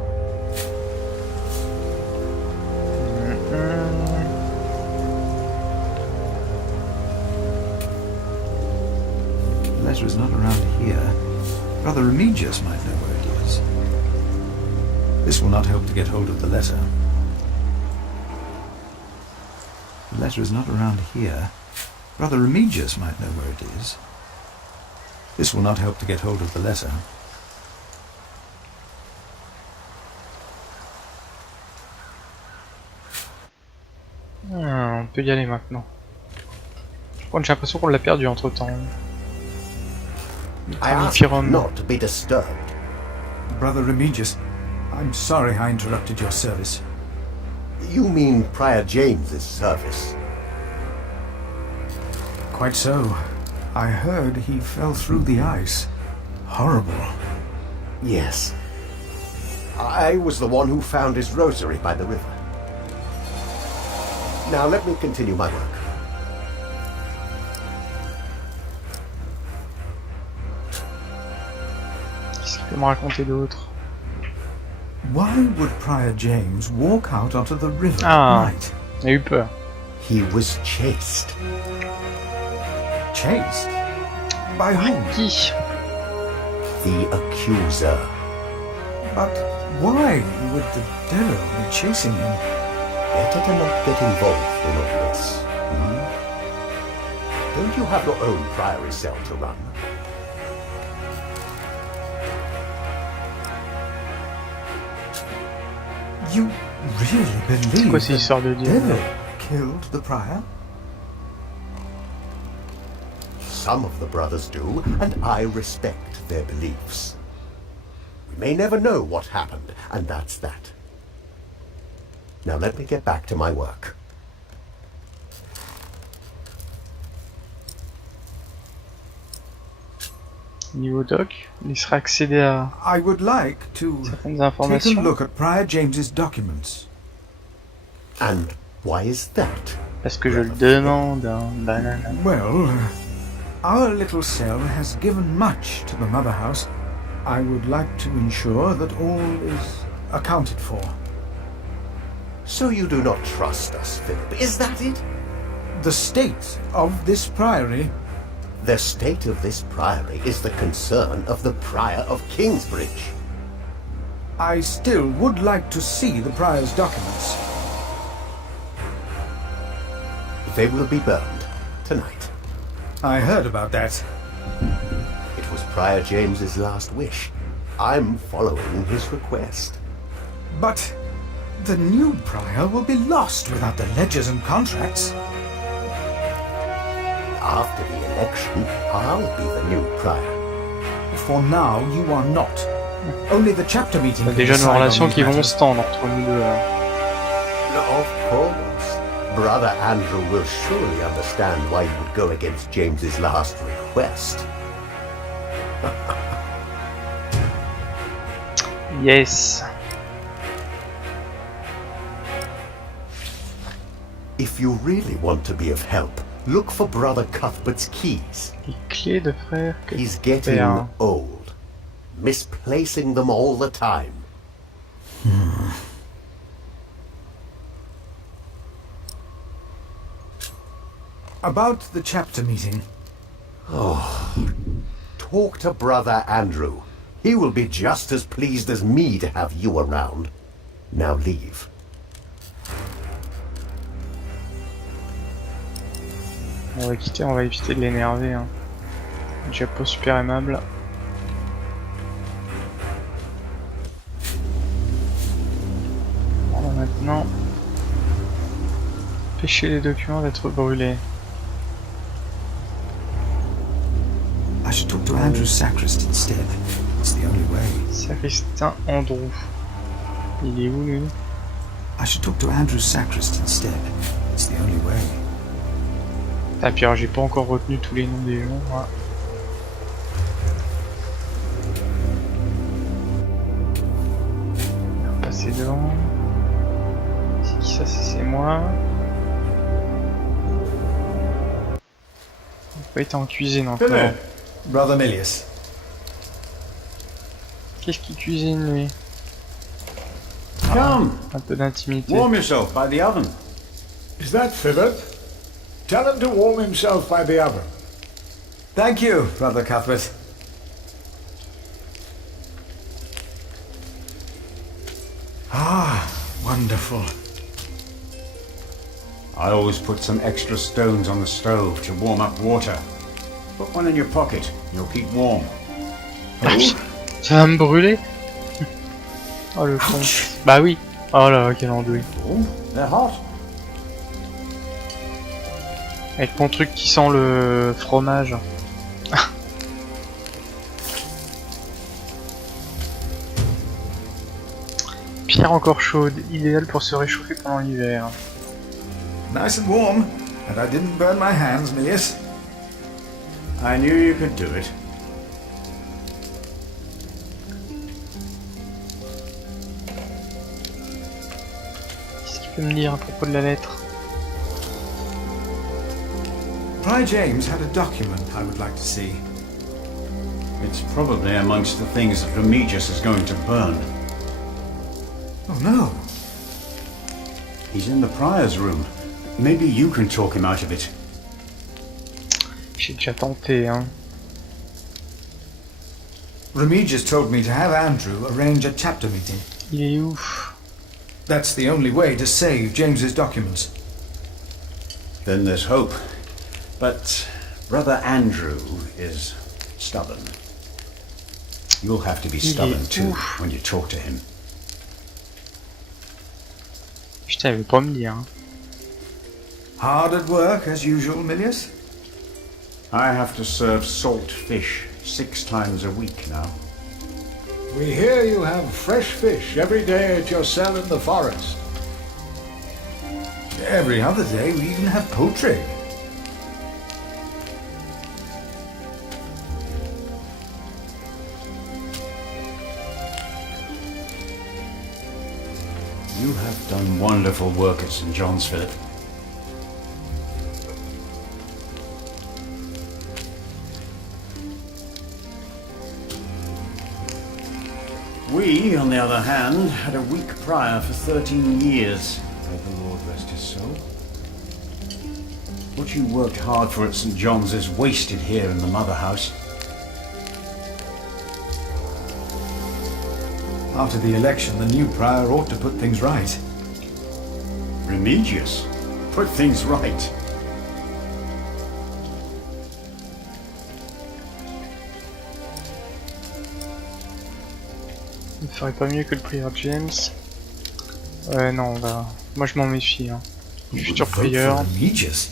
The letter is not around here. Brother Remigius might know where it is. This will not help to get hold of the letter. The letter is not around here. Brother Remigius might know where it is. This will not help to get hold of the letter. Ah, on peut y aller maintenant. Je crois que j'ai l'impression qu'on l'a perdu entre temps. I ask not to be disturbed. Brother Remigius, I'm sorry I interrupted your service. You mean Prior James's service? Quite so. I heard he fell through the ice. Horrible. Yes. I was the one who found his rosary by the river. Now let me continue my work. Qu'est-ce qu'il peut me raconter d'autre? Why would Prior James walk out onto the river Ah, at night? il a eu peur. He was chaste. Chased? By whom? Qui? The accuser. But why would the devil be chasing him? Better to not get involved in all this. Don't you have your own priory cell to run? You really believe Quoi, c'est l'histoire de the Dieu? devil killed the prior? Some of the brothers do, and I respect their beliefs. We may never know what happened, and that's that. Now let me get back to my work. Niveau doc, il sera accédé à I would like to certaines take a informations. look at Prior James's documents. And why is that? Parce que je le demande, hein, banane. Well, our little cell has given much to the mother house. I would like to ensure that all is accounted for. So you do not trust us, Philip, is that it? The state of this priory. The state of this priory is the concern of the Prior of Kingsbridge. I still would like to see the prior's documents. They will be burned tonight. I heard about that. It was Prior James's last wish. I'm following his request. But the new prior will be lost without the ledgers and contracts. After the election, I'll be the new prior. For now, you are not. Only the chapter meeting Il y a can déjà decide nos on relations these qui vont matters. se tendre entre nous deux. Là. Of course. Brother Andrew will surely understand why you would go against James's last request. Yes. If you really want to be of help, look for Brother Cuthbert's keys. Les clés de frère. He's getting old, misplacing them all the time. About the chapter meeting. Talk to Brother Andrew. He will be just as pleased as me to have you around. Now leave. On va quitter, on va éviter de l'énerver. Hein. Déjà pas super aimable. Alors maintenant, empêcher les documents d'être brûlés. I should talk to Andrew's sacrist instead. It's the only way. Sacristain Andrew. Il est où lui? I should talk to Andrew's sacrist instead. It's the only way. Ah puis alors j'ai pas encore retenu tous les noms des gens. Voilà. On va passer devant. C'est qui ça? C'est moi. Il faut être en cuisine encore. Philip, Brother Milius. Qu'est-ce qu'il cuisine lui? Come, Un peu d'intimité. warm yourself by the oven. Is that Philip? Tell him to warm himself by the oven. Thank you, Brother Cuthbert. Ah, wonderful. I always put some extra stones on the stove to warm up water. Put one in your pocket, you'll keep warm. Ça va me brûler? Oh le con. Bah oui. Oh là, quel andouille. Oh, they're hot. Avec mon truc qui sent le fromage. Pierre encore chaude, idéal pour se réchauffer pendant l'hiver. Nice and warm, and I didn't burn my hands, Milius. I knew you could do it. Qu'est-ce qu'il peut me dire à propos de la lettre? Prior James had a document I would like to see. It's probably amongst the things that Remigius is going to burn. Oh no. He's in the prior's room. Maybe you can talk him out of it. J'ai déjà tenté, hein. Remigius told me to have Andrew arrange a chapter meeting. Il est où? That's the only way to save James's documents. Then there's hope. But Brother Andrew is stubborn. You'll have to be stubborn too when you talk to him. Putain, il veut pas me dire. Hein. Hard at work as usual, Milius? I have to serve salt fish 6 times a week now. We hear you have fresh fish every day at your cell in the forest. Every other day we even have poultry. You have done wonderful work at St. John's, Philip. We, on the other hand, had a weak prior for 13 years. May the Lord rest his soul. What you worked hard for at St. John's is wasted here in the mother house. After the election, the new prior ought to put things right. Remigius, put things right. Il ne ferait pas mieux que le prieur James. Non, moi je m'en méfie. Hein. Le futur prieur. Remigius?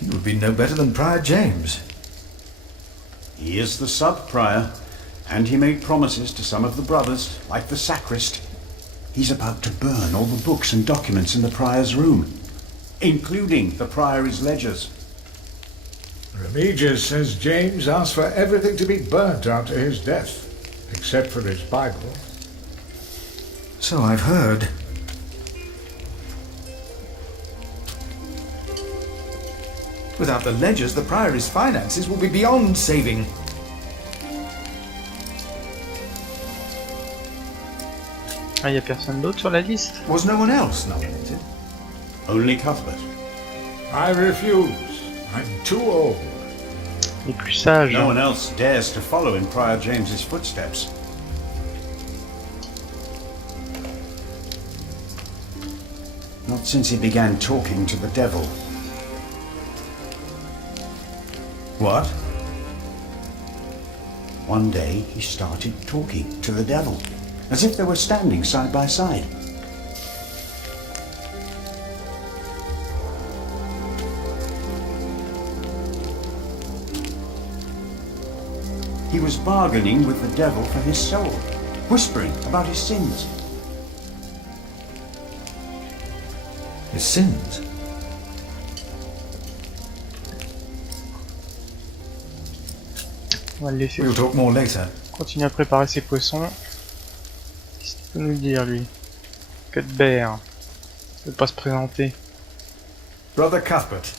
He would be no better than Prior James. He is the sub-prior, and he made promises to some of the brothers, like the sacrist. He's about to burn all the books and documents in the prior's room, including the priory's ledgers. Remigius says James asked for everything to be burnt after his death, except for his Bible. So I've heard. Without the ledgers, the priory's finances will be beyond saving. Ah, y a personne d'autre sur la liste? Was no one else nominated? Only Cuthbert. I refuse. I'm too old. Les plus sages. No one else dares to follow in Prior James's footsteps. Not since he began talking to the devil. What? One day he started talking to the devil, as if they were standing side by side. He was bargaining with the devil for his soul, whispering about his sins. His sins? On va le laisser. We'll talk more later. Continue à préparer ses poissons. Qu'est-ce qu'il peut nous dire, lui? Cuthbert. Il veut pas se présenter. Brother Cuthbert.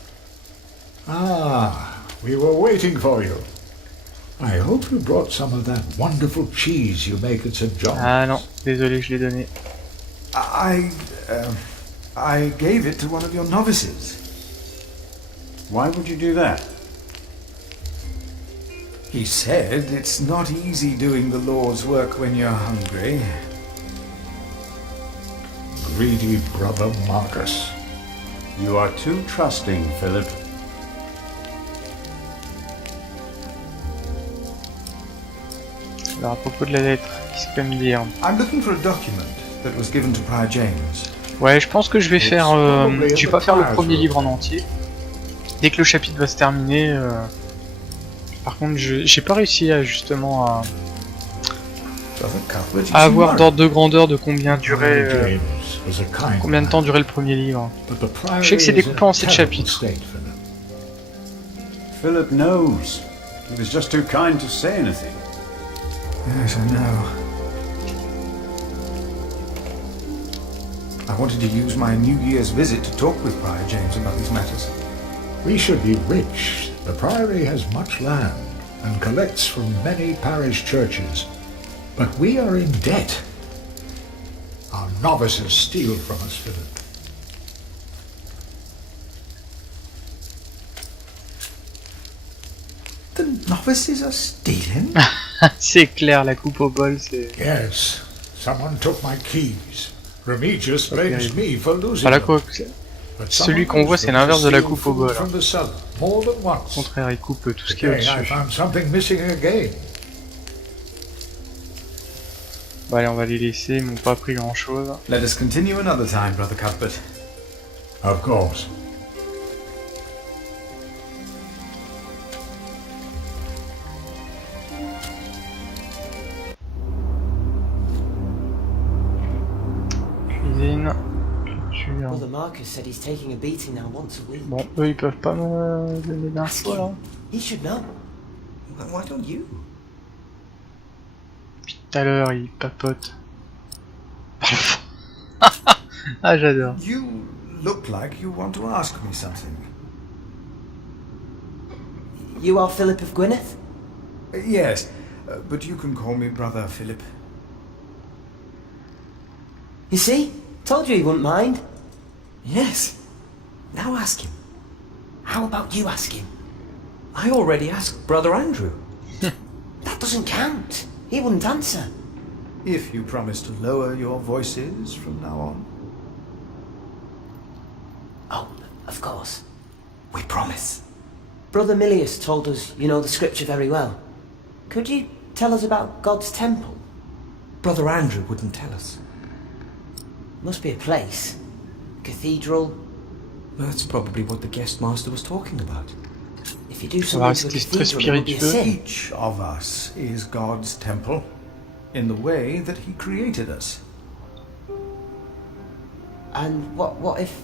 Ah, we were waiting for you. I hope you brought some of that wonderful cheese you make at St. John's. Ah non, désolé, je l'ai donné. I gave it to one of your novices. Why would you do that? He said it's not easy doing the Lord's work when you're hungry. Greedy brother Marcus. You are too trusting, Philip. Alors à propos de la lettre, qu'est-ce qu'il peut me dire? I'm looking for a document that was given to Prior James. Ouais, je pense que je vais faire... je vais pas faire le premier livre en entier. Dès que le chapitre va se terminer... Par contre, j'ai pas réussi à justement à avoir d'ordre de grandeur de combien durait... combien de temps durait le premier livre. Je sais que c'est découpé en 7 chapitres. Philip knows. He was just too kind to say anything. Yes, I know. I wanted to use my New Year's visit to talk with Prior James about these matters. We should be rich. The Priory has much land and collects from many parish churches. But we are in debt. Our novices steal from us, Philip. novices are stealing? C'est clair, la coupe au bol, c'est... Yes, someone took my keys. Remigius blames me for losing Pas la them. coupe. But Celui qu'on someone voit, else c'est l'inverse de la steal coupe au food bol. from the cellar, more than Au once. contraire, il coupe tout ce qui est Today I au-dessus. found something missing again. Bon, allez, on va les laisser, ils m'ont pas pris grand-chose. Let us continue another time, Brother Cuthbert. Of course. Cuisine. Culture. Brother Marcus said he's taking a beating now once a week. Bon, eux, ils peuvent pas me donner Ask d'infos, là. him. He should know. Why don't you? Depuis tout à l'heure, ils papotent. Ah, j'adore. You look like you want to ask me something. You are Philip of Gwynedd? Yes, but you can call me Brother Philip. You see? Told you he wouldn't mind. Yes. Now ask him. How about you ask him? I already asked Brother Andrew. That doesn't count. He wouldn't answer. If you promise to lower your voices from now on. Oh, of course. We promise. Brother Milius told us you know the scripture very well. Could you tell us about God's temple? Brother Andrew wouldn't tell us. Must be a place. Cathedral. That's probably what the guest master was talking about. If you do Ça va something to a rester très cathedral, it would be a spiritueux. sin. Each of us is God's temple in the way that He created us. And what if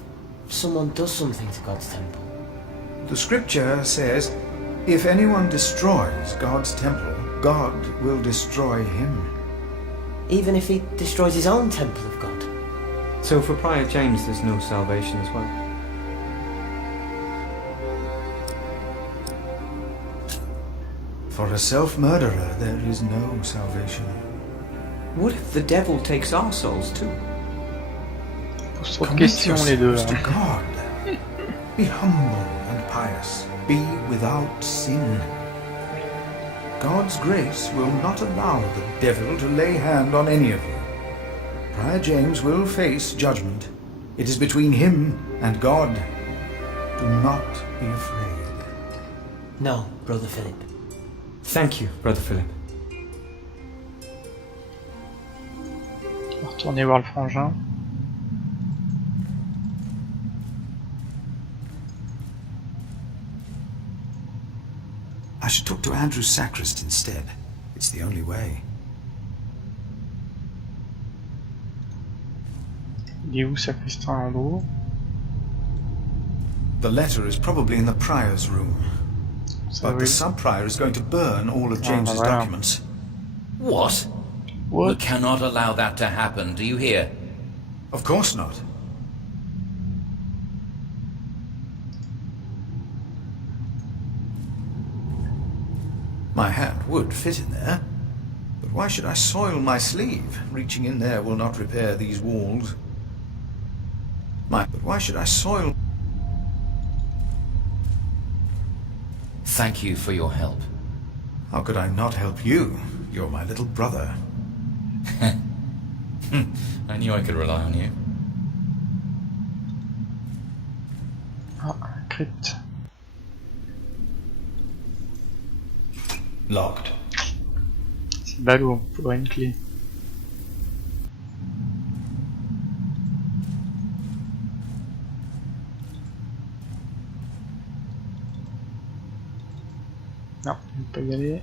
someone does something to God's temple? The scripture says, if anyone destroys God's temple, God will destroy him. Even if he destroys his own temple of God? So for Prior James there's no salvation as well? For a self-murderer, there is no salvation. What if the devil takes our souls too? Pose trop de Commit questions, les deux, yourselves là. to God. Be humble and pious. Be without sin. God's grace will not allow the devil to lay hand on any of you. Prior James will face judgment. It is between him and God. Do not be afraid. No, Brother Philip. Thank you, Brother Philip. On va retourner voir le frangin. I should talk to Andrew's sacrist instead. It's the only way. Il est où, sacristain Andrew? The letter is probably in the prior's room. Ça But va the être- sub-prior is going to burn all of James's voilà. documents. What? We What? cannot allow that to happen, do you hear? Of course not. My hand would fit in there. But why should I soil my sleeve? Reaching in there will not repair these walls. But why should I soil... Thank you for your help. How could I not help you? You're my little brother. I knew I could rely on you. Ah, crypte. Locked. C'est ballot, faudrait une clé. Non, on peut pas y aller.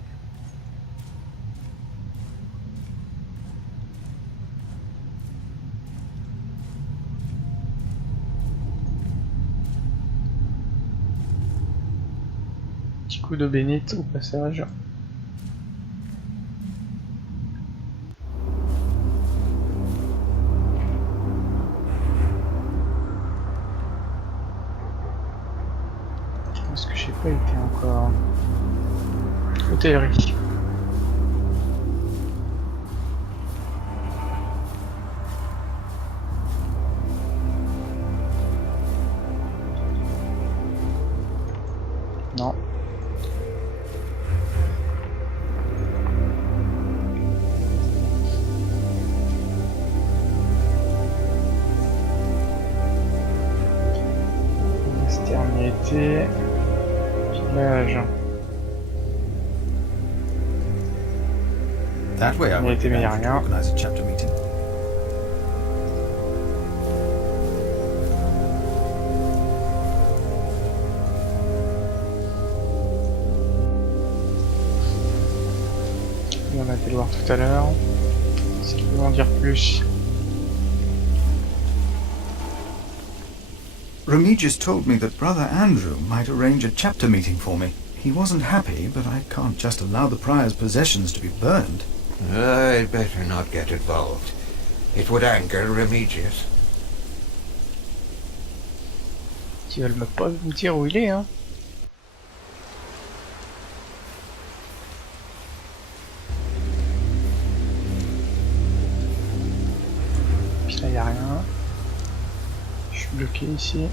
Petit coup de bénite au passage. Est-ce que j'ai pas été encore? Hôtellerie. Non. Voyage. That way I would be able to organize a chapter meeting. On a été le voir tout à l'heure. Est-ce qu'il peut en dire plus? Remigius told me that Brother Andrew might arrange a chapter meeting for me. He wasn't happy, but I can't just allow the prior's possessions to be burned. I'd better not get involved. It would anger Remigius. Ils veulent pas me dire où il est, hein. Puis là, y a rien. Je suis bloqué ici.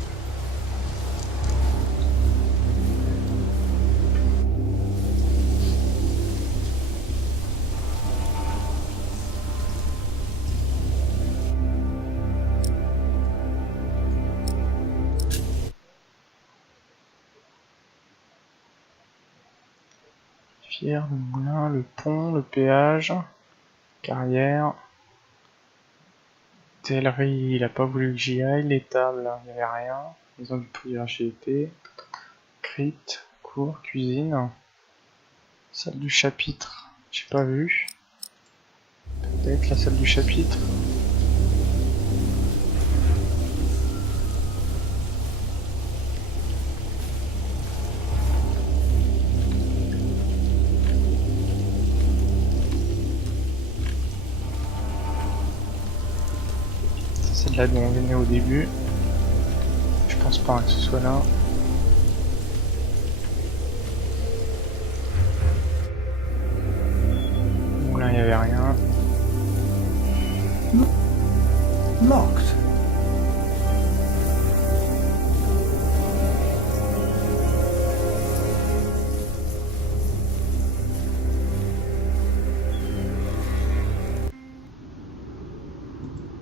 Le moulin, le pont, le péage, carrière, Tellerie, il a pas voulu que j'y aille, l'étable, il n'y avait rien, maison du prieur, j'y étais, crypte, cour, cuisine, salle du chapitre, j'ai pas vu, peut-être la salle du chapitre. C'est là d'où on venait au début. Je pense pas que ce soit là. Bon là il n'y avait rien. Locked.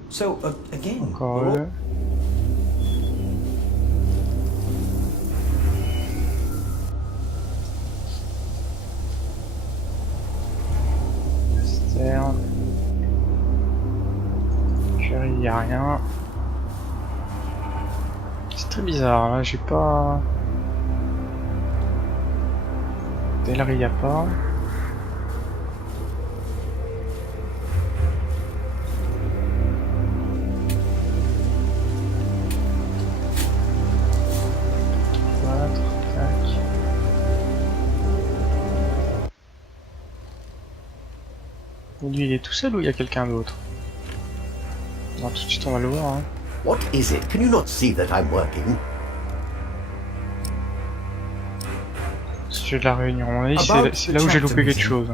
So, again, Encore. Terre. Curie, il n'y a rien. C'est très bizarre, là j'ai pas... Tellerie, il n'y a pas. Lui il est tout seul ou il y a quelqu'un d'autre? Tout de suite on va le voir. Hein. What is it? Can you not see that I'm working? Sujet de la réunion, on a dit c'est là où j'ai loupé quelque chose.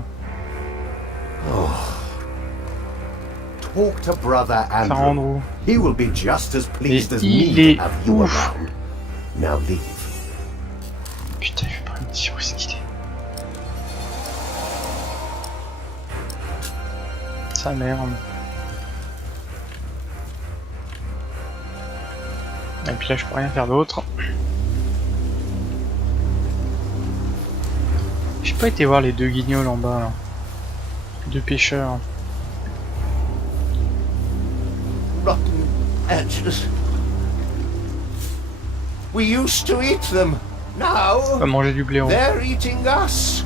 Oh. Talk to Brother Andrew. He will be just as pleased as me to have you around. Now leave. Putain, je vais pas me dire où est-ce qu'il est. Sa merde. Et puis là je peux rien faire d'autre. J'ai pas été voir les deux guignols en bas là. Deux pêcheurs. Rotten edges. We used to eat them. Now On va manger du blaireau. they're eating us.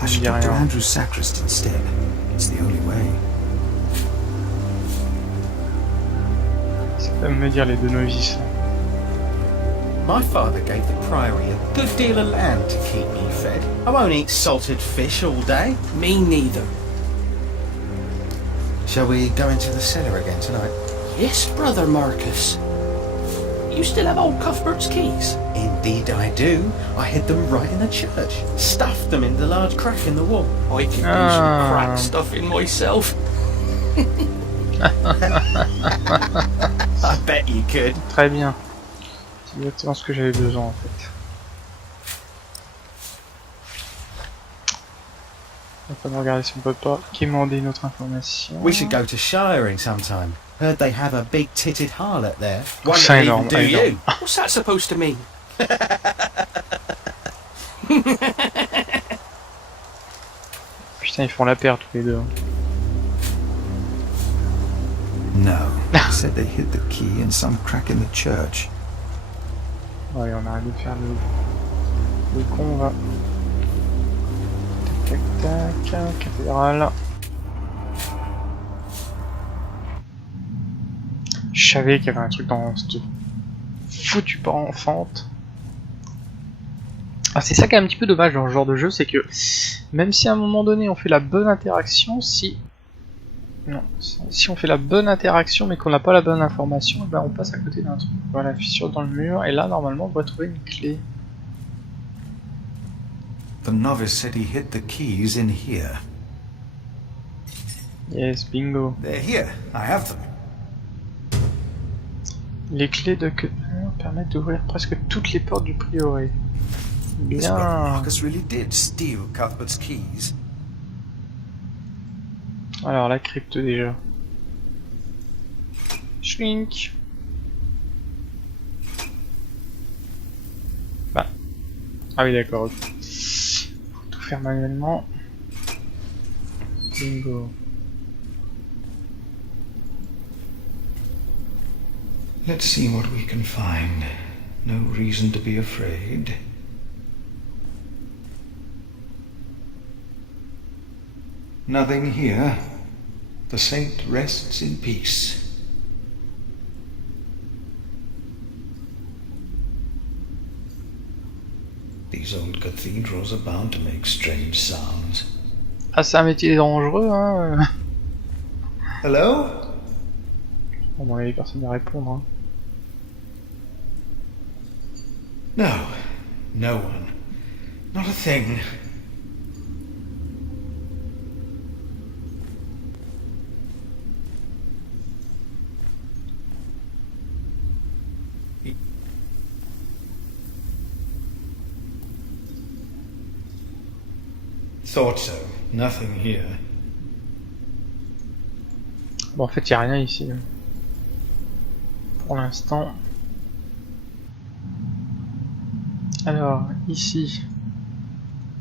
I should go to Andrew's sacristy instead. It's the only way. C'est pas me dire les deux novices. My father gave the priory a good deal of land to keep me fed. I won't eat salted fish all day. Me neither. Shall we go into the cellar again tonight? Yes, Brother Marcus. You still have old Cuthbert's keys? Indeed I do. I hid them right in the church. Stuffed them in the large crack in the wall. I could do some crack stuffing myself. I bet you could. Très bien. C'est exactement ce que j'avais besoin en fait. On va pas regarder si on peut pas quémander une autre information. We should go to Shiring sometime. Heard they have a big-titted harlot there. One C'est that énorme, even do énorme. you. What's that supposed to mean? Putain, ils font la paire tous les deux. No. They said they hid the key in some crack in the church. Ouais, on arrête de faire le con, va. Tac, tac, tac, cathédrale. Je savais qu'il y avait un truc dans cette foutue fente. Ah, c'est ça qui est un petit peu dommage dans ce genre de jeu, c'est que même si à un moment donné on fait la bonne interaction, si on fait la bonne interaction mais qu'on n'a pas la bonne information, ben on passe à côté d'un truc. Voilà, fissure dans le mur, et là normalement on doit trouver une clé. The novice said he hid the keys in here. Yes, bingo. They're here. I have them. Les clés de queue de mur permettent d'ouvrir presque toutes les portes du prieuré. This brother Bien. Marcus really did steal Cuthbert's keys. Alors la crypte déjà. Shrink. Bah. Ah oui d'accord. Ok. Faut tout faire manuellement. Bingo. Let's see what we can find. No reason to be afraid. Nothing here. The saint rests in peace. These old cathedrals are bound to make strange sounds. Ah c'est un métier dangereux hein. Hello? Bon, bon les personne va répondre hein. No. No one. Not a thing. Thought so. Nothing here. Bon en fait il n'y a rien ici. Pour l'instant. Alors, ici.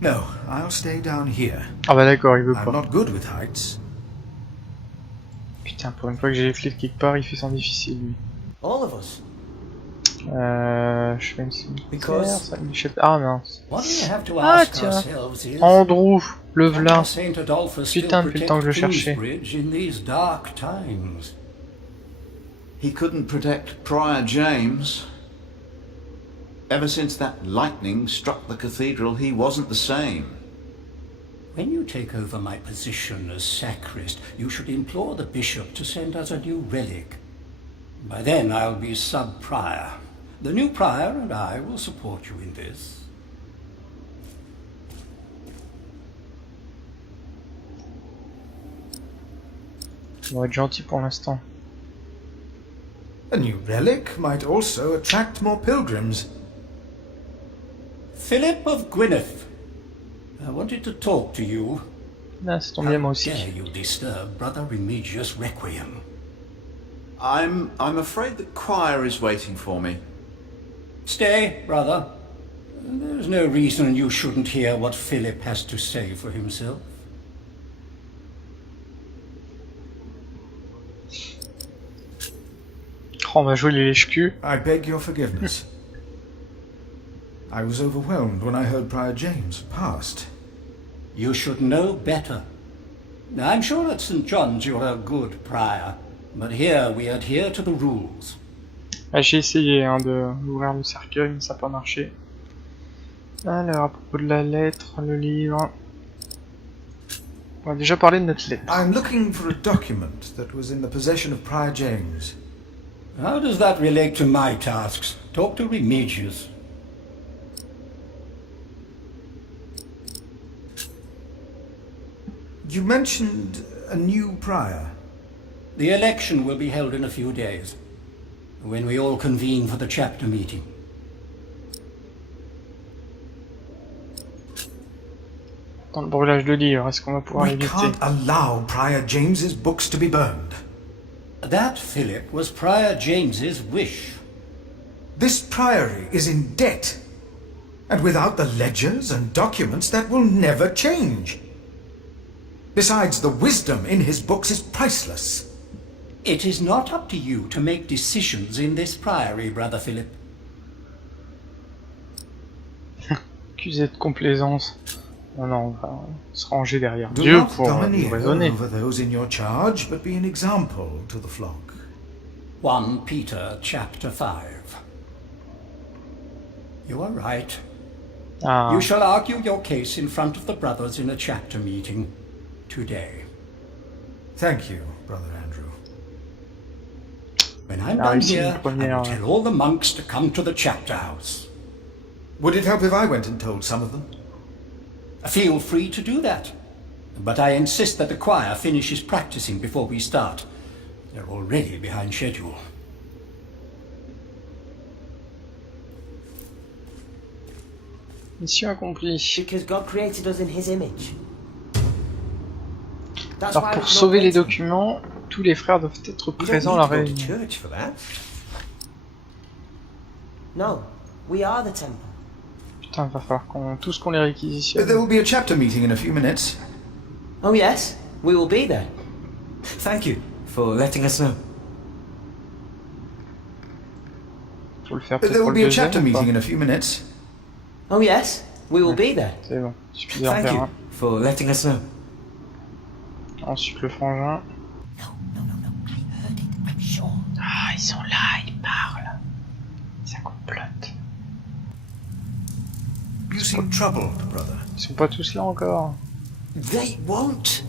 No, I'll stay down here. Ah bah d'accord, il veut I'm pas. not good with heights. Putain, pour une fois que j'ai les flics quelque part, il fait son difficile lui. All of us. Je fais une cimetière, Because- ça me chef. Ah mince. What we have to Ah ask tiens. ourselves is, Andrew, le how v'là. can Saint Adolphus still Putain, depuis le temps que je protect cherchais. Kingsbridge in these dark times? He couldn't protect Prior James. Ever since that lightning struck the cathedral, he wasn't the same. When you take over my position as sacrist, you should implore the bishop to send us a new relic. By then I'll be sub-prior. The new prior and I will support you in this. On va être gentil pour l'instant. A new relic might also attract more pilgrims. Philip of Gwynedd, I wanted to talk to you. Ah, c'est tombé moi How aussi. dare you disturb Brother Remigius' requiem? I'm afraid the choir is waiting for me. Stay, brother. There's no reason you shouldn't hear what Philip has to say for himself. Oh, on va jouer les lèche-culs. I beg your forgiveness. I was overwhelmed when I heard Prior James passed. You should know better. Now, I'm sure at St. John's you're a good prior, but here we adhere to the rules. Ah, j'ai essayé hein, d'ouvrir le cercueil, mais ça n'a pas marché. Alors, à propos de la lettre, le livre... On va déjà parler de notre lettre. I'm looking for a document that was in the possession of Prior James. How does that relate to my tasks? Talk to Remigius. You mentioned a new prior. The election will be held in a few days, when we all convene for the chapter meeting. dans le brûlage de livres. Est-ce qu'on va pouvoir We l'éviter? can't allow Prior James's books to be burned. That, Philip, was Prior James's wish. This priory is in debt. And without the ledgers and documents, that will never change. Besides, the wisdom in his books is priceless. It is not up to you to make decisions in this priory, Brother Philip. Accusé de complaisance. Non, non, on va se ranger derrière Do Dieu not pour nous domineer raisonner. over those in your charge, but be an example to the flock. 1 Peter chapter 5. You are right. Ah, You shall argue your case in front of the brothers in a chapter meeting today. Thank you, Brother Andrew. When I'm Ah, done ici, here, une I première- will tell all the monks to come to the chapter house. Would it help if I went and told some of them? Feel free to do that. But I insist that the choir finishes practicing before we start. They're already behind schedule. mission accomplie. Because God created us in His image. That's Alors why pour we love sauver les waiting. documents, tous les frères doivent être You don't présents à need la to go to réunion. church for that. No, we are the temple. Putain, va falloir tous qu'on les réquisitionne. There will be a chapter meeting in a few minutes. Oh yes, we will be there. Thank you for letting us know. Faut le faire peut-être There pour will le be a deuxième chapter ou pas? meeting in a few minutes. Oh yes, we will be there. C'est bon, il suffit d'en Thank faire you un. for letting us know. Ensuite le frangin. No, I heard it, I'm sure. Ah, ils sont là, ils parlent. Ça complote. You seem troubled, brother. Ils sont pas tous là encore. They won't.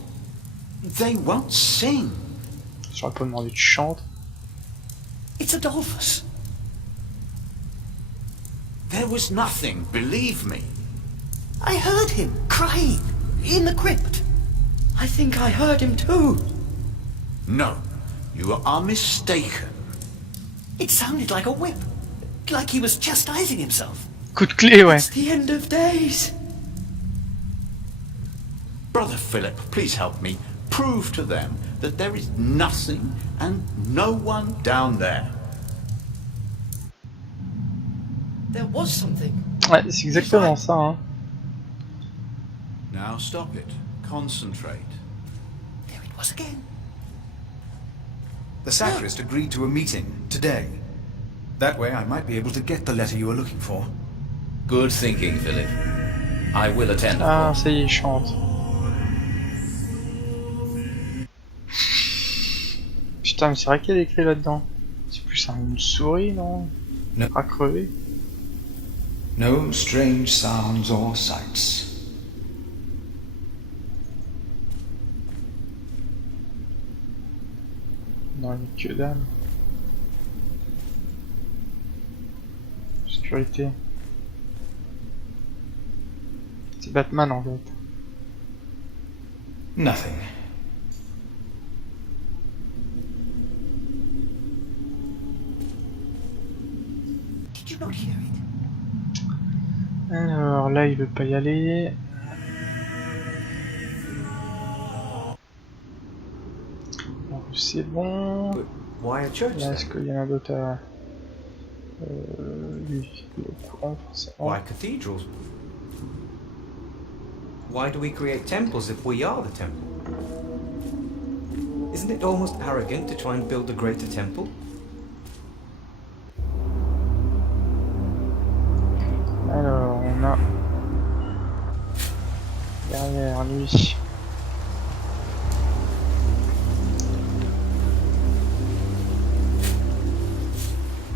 They won't sing. J'aurais pas demandé de chanter. It's Adolphus. There was nothing, believe me. I heard him crying in the crypt. I think I heard him too. No, you are mistaken. It sounded like a whip, like he was chastising himself. Coup de clé, ouais. It's the end of days. Brother Philip, please help me. Prove to them that there is nothing and no one down there. There was something. Ouais, c'est exactement ça, hein. Now stop it. Concentrate. There it was again. The sacrist agreed to a meeting today. That way I might be able to get the letter you were looking for. Good thinking, Philip. I will attend, of Ah, course. ça y est, il chante. Putain, mais c'est vrai qu'il y a écrit là-dedans. C'est plus une souris, non? Non. À crever. No strange sounds or sights. Non, il n'y a que dalle. Sécurité. C'est Batman en fait. Nothing. Did you not hear it? Alors là, il veut pas y aller. Donc, c'est bon. Why a church Là, est-ce qu'il y en a d'autres à... lui, il est au courant forcément. Why cathedrals? Why do we create temples if we are the temple? Isn't it almost arrogant to try and build a greater temple? Alors, on a... derrière lui...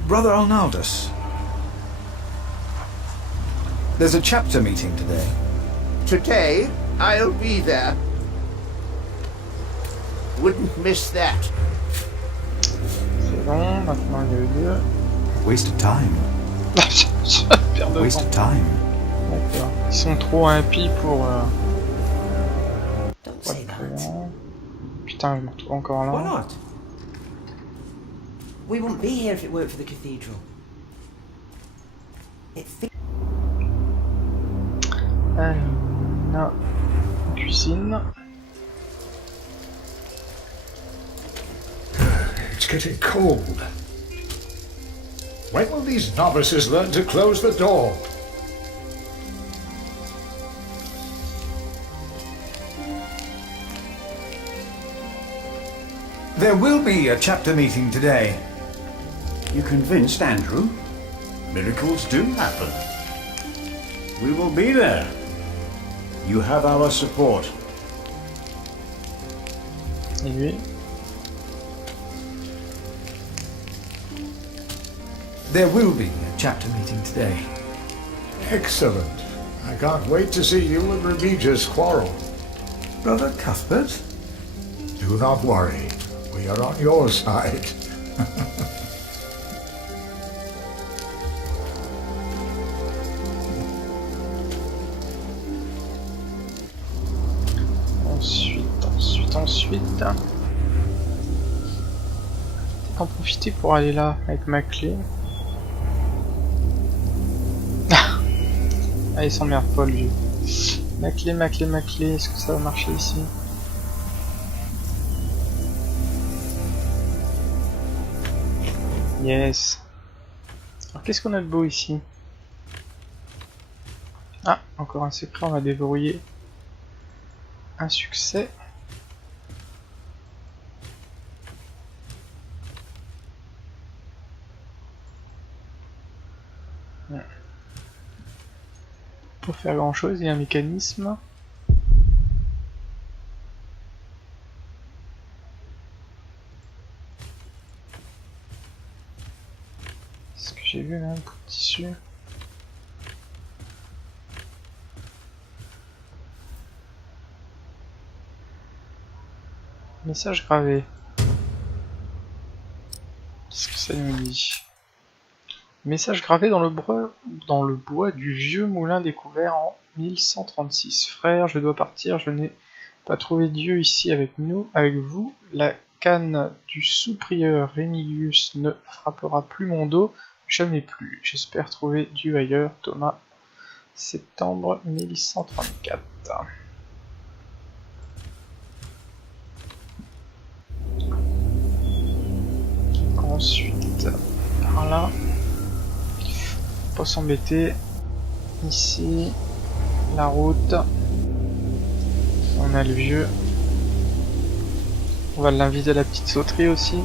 Brother Arnaldus. There's a chapter meeting today. Today, I'll be there. Wouldn't miss that. C'est bon, maintenant il y a eu deux. Wasted time. Perdre de Wasted temps. time. D'accord. Ils sont trop impies pour... Don't pour say être that. présents. Putain, je me retrouve encore Why là. not? We wouldn't be here if it weren't for the cathedral. It Alors, cuisine. It's getting cold. When will these novices learn to close the door? There will be a chapter meeting today. You convinced Andrew? Miracles do happen. We will be there. You have our support. Et lui? There will be a chapter meeting today. Excellent. I can't wait to see you and Remigius quarrel. Brother Cuthbert? Do not worry. We are on your side. Ensuite. Peut-être en profiter pour aller là avec ma clé. Ah, il s'emmerde pas lui. Ma clé, est-ce que ça va marcher ici? Yes. Alors qu'est-ce qu'on a de beau ici? Ah, encore un secret, on va déverrouiller. Un succès. Pour faire grand chose, il y a un mécanisme. Est-ce que j'ai vu là un bout de tissu? Message gravé. Qu'est-ce que ça nous dit? Message gravé dans le bois du vieux moulin découvert en 1136. Frère, je dois partir, je n'ai pas trouvé Dieu ici avec vous. La canne du sous-prieur Remigius ne frappera plus mon dos, jamais plus. J'espère trouver Dieu ailleurs. Thomas, septembre 1134. Ensuite, par là. Pas s'embêter. Ici, la route. On a le vieux. On va l'inviter à la petite sauterie aussi.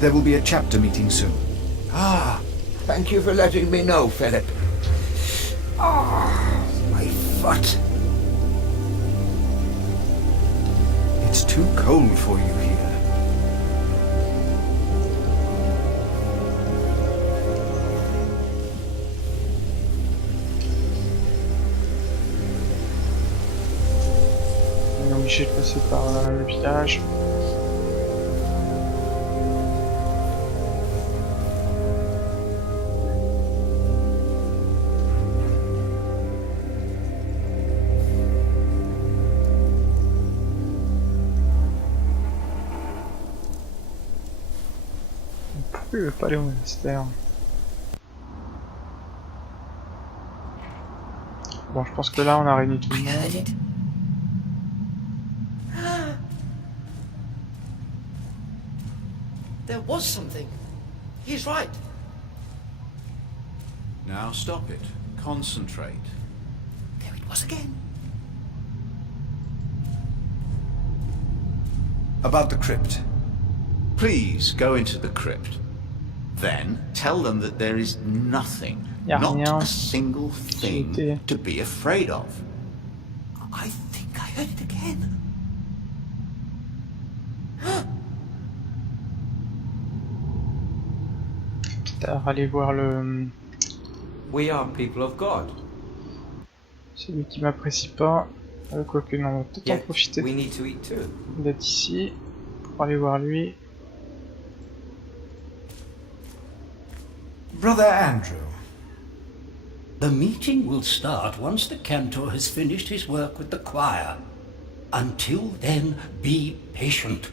There will be a chapter meeting soon. Ah, thank you for letting me know, Philip. Ah, my foot. It's too cold for you here. On est obligé de passer par le village. Pourquoi il veut pas aller au monastère? Bon, je pense que là on a réuni tout le monde. There was something. He's right. Now stop it. Concentrate. There it was again. About the crypt. Please go into the crypt. Then tell them that there is nothing, not a single thing to be afraid of. I think I heard it again. Aller voir le... We are people of God. Celui qui m'apprécie pas. Quoique non, on va peut-être en profiter d'être ici pour aller voir lui. Brother Andrew, the meeting will start once the cantor has finished his work with the choir. Until then, be patient.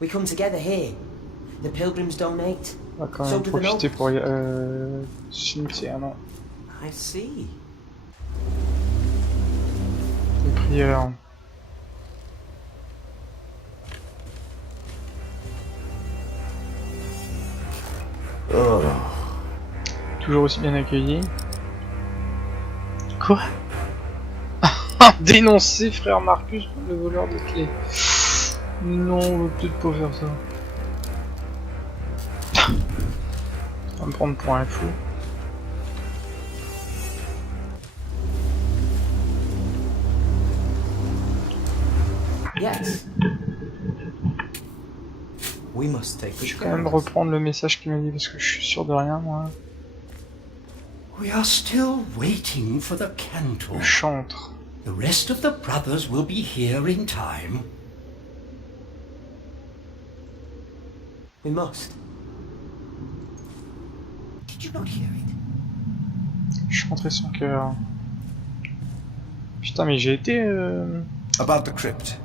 We come together here, The pilgrims donate. On va quand même profiter pour cimetière, non? I see. Les prieurs. Oh. Toujours aussi bien accueilli. Quoi? Dénoncer frère Marcus comme le voleur de clés. Non, on va peut-être pas faire ça. On va me prendre pour un fou. Yes. Je vais quand même reprendre le message qu'il m'a dit parce que je suis sûr de rien, moi. We are still waiting for the cantor. Le chantre. The rest of the brothers will be here in time. We must. Did you not hear it? Chanter son cœur. Putain, mais j'ai été. About the crypt.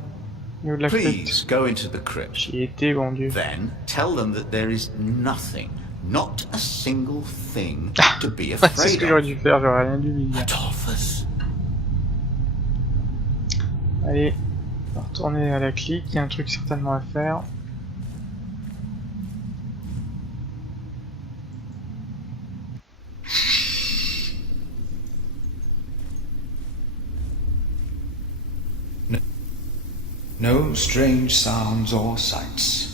Please go into the crypt. J'y ai été, bon Dieu. Then tell them that there is nothing, not a single thing to be afraid of. C'est ce que j'aurais dû faire, j'aurais rien dû lui dire. Adolphus. Allez, on va retourner à la clique, il y a un truc certainement à faire. No strange sounds or sights.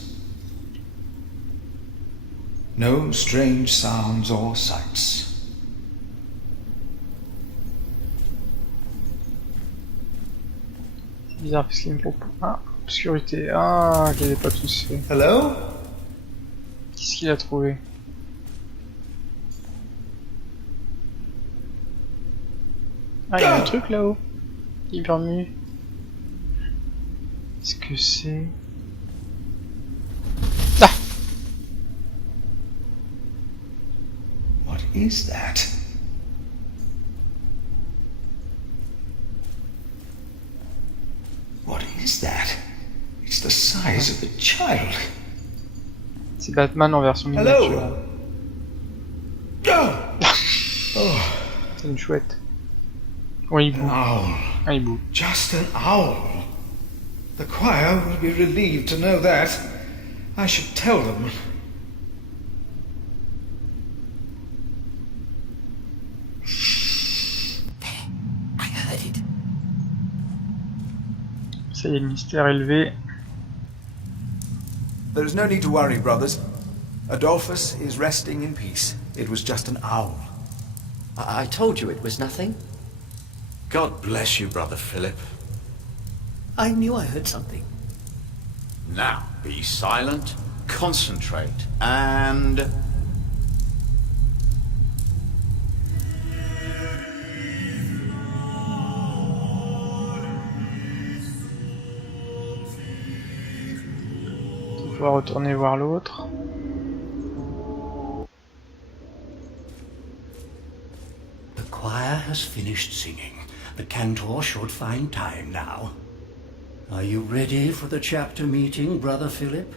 No strange sounds or sights. C'est bizarre parce qu'il me propose. Ah, obscurité. Ah, je l'avais pas tous fait. Hello? Qu'est-ce qu'il a trouvé? Ah, il y a un truc là-haut. Hyper mu. Qu'est-ce que c'est? Ah! What is that? What is that? It's the size of a child. C'est Batman en version miniature. Oh. C'est une chouette. Oui, il boue. Ah, il boue. Just an owl. The choir will be relieved to know that. I should tell them. I heard it. Ça y est, le mystère élevé. There is no need to worry, brothers. Adolphus is resting in peace. It was just an owl. I told you it was nothing. God bless you, Brother Philip. I knew I heard something. Now, be silent, concentrate, and... On va retourner voir l'autre. The choir has finished singing. The cantor should find time now. Are you ready for the chapter meeting, Brother Philip?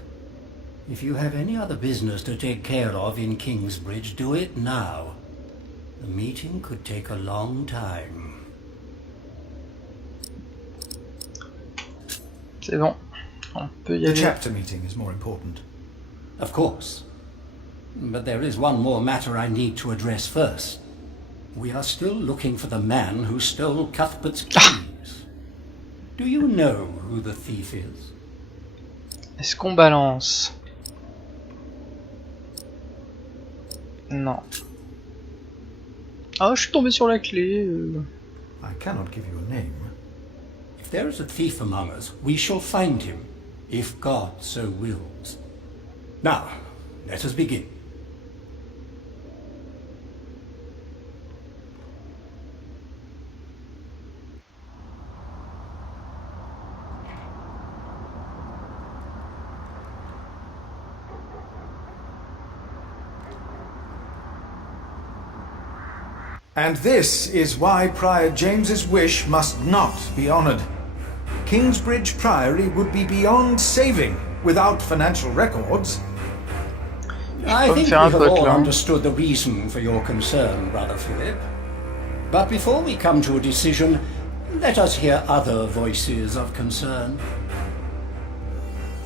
If you have any other business to take care of in Kingsbridge, do it now. The meeting could take a long time. C'est bon. On peut y aller. The chapter meeting is more important. Of course. But there is one more matter I need to address first. We are still looking for the man who stole Cuthbert's keys. Do you know who the thief is? Est-ce qu'on balance? Non. Ah, je suis tombé sur la clé. I cannot give you a name. If there is a thief among us, we shall find him, if God so wills. Now, let us begin. And this is why Prior James's wish must not be honoured. Kingsbridge Priory would be beyond saving without financial records. I think we have all understood the reason for your concern, Brother Philip. But before we come to a decision, let us hear other voices of concern.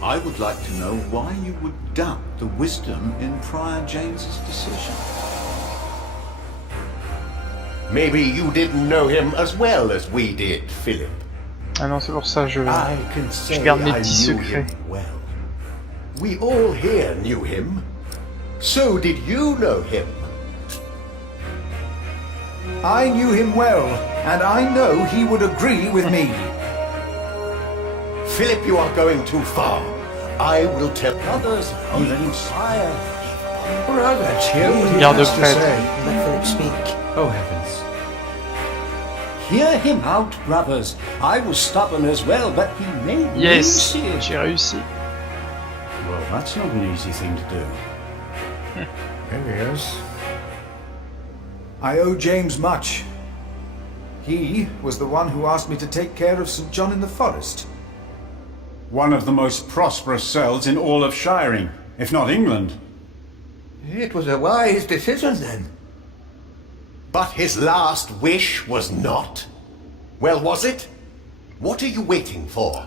I would like to know why you would doubt the wisdom in Prior James's decision. Maybe you didn't know him as well as we did, Philip. Ah non, c'est pour ça je garde mes petits secrets. Well, we all here knew him. So did you know him? I knew him well, and I know he would agree with me. Philip, you are going too far. I will tell others. Let's hear what he Garde has to prêtre. say. Let Philip speak. Oh heavens. Hear him out, brothers. I was stubborn as well, but he made me Yes, see it. j'ai réussi. Well, that's not an easy thing to do. Piliers. I owe James much. He was the one who asked me to take care of St. John in the Forest. One of the most prosperous cells in all of Shiring, if not England. It was a wise decision then. But his last wish was not. Well, was it? What are you waiting for?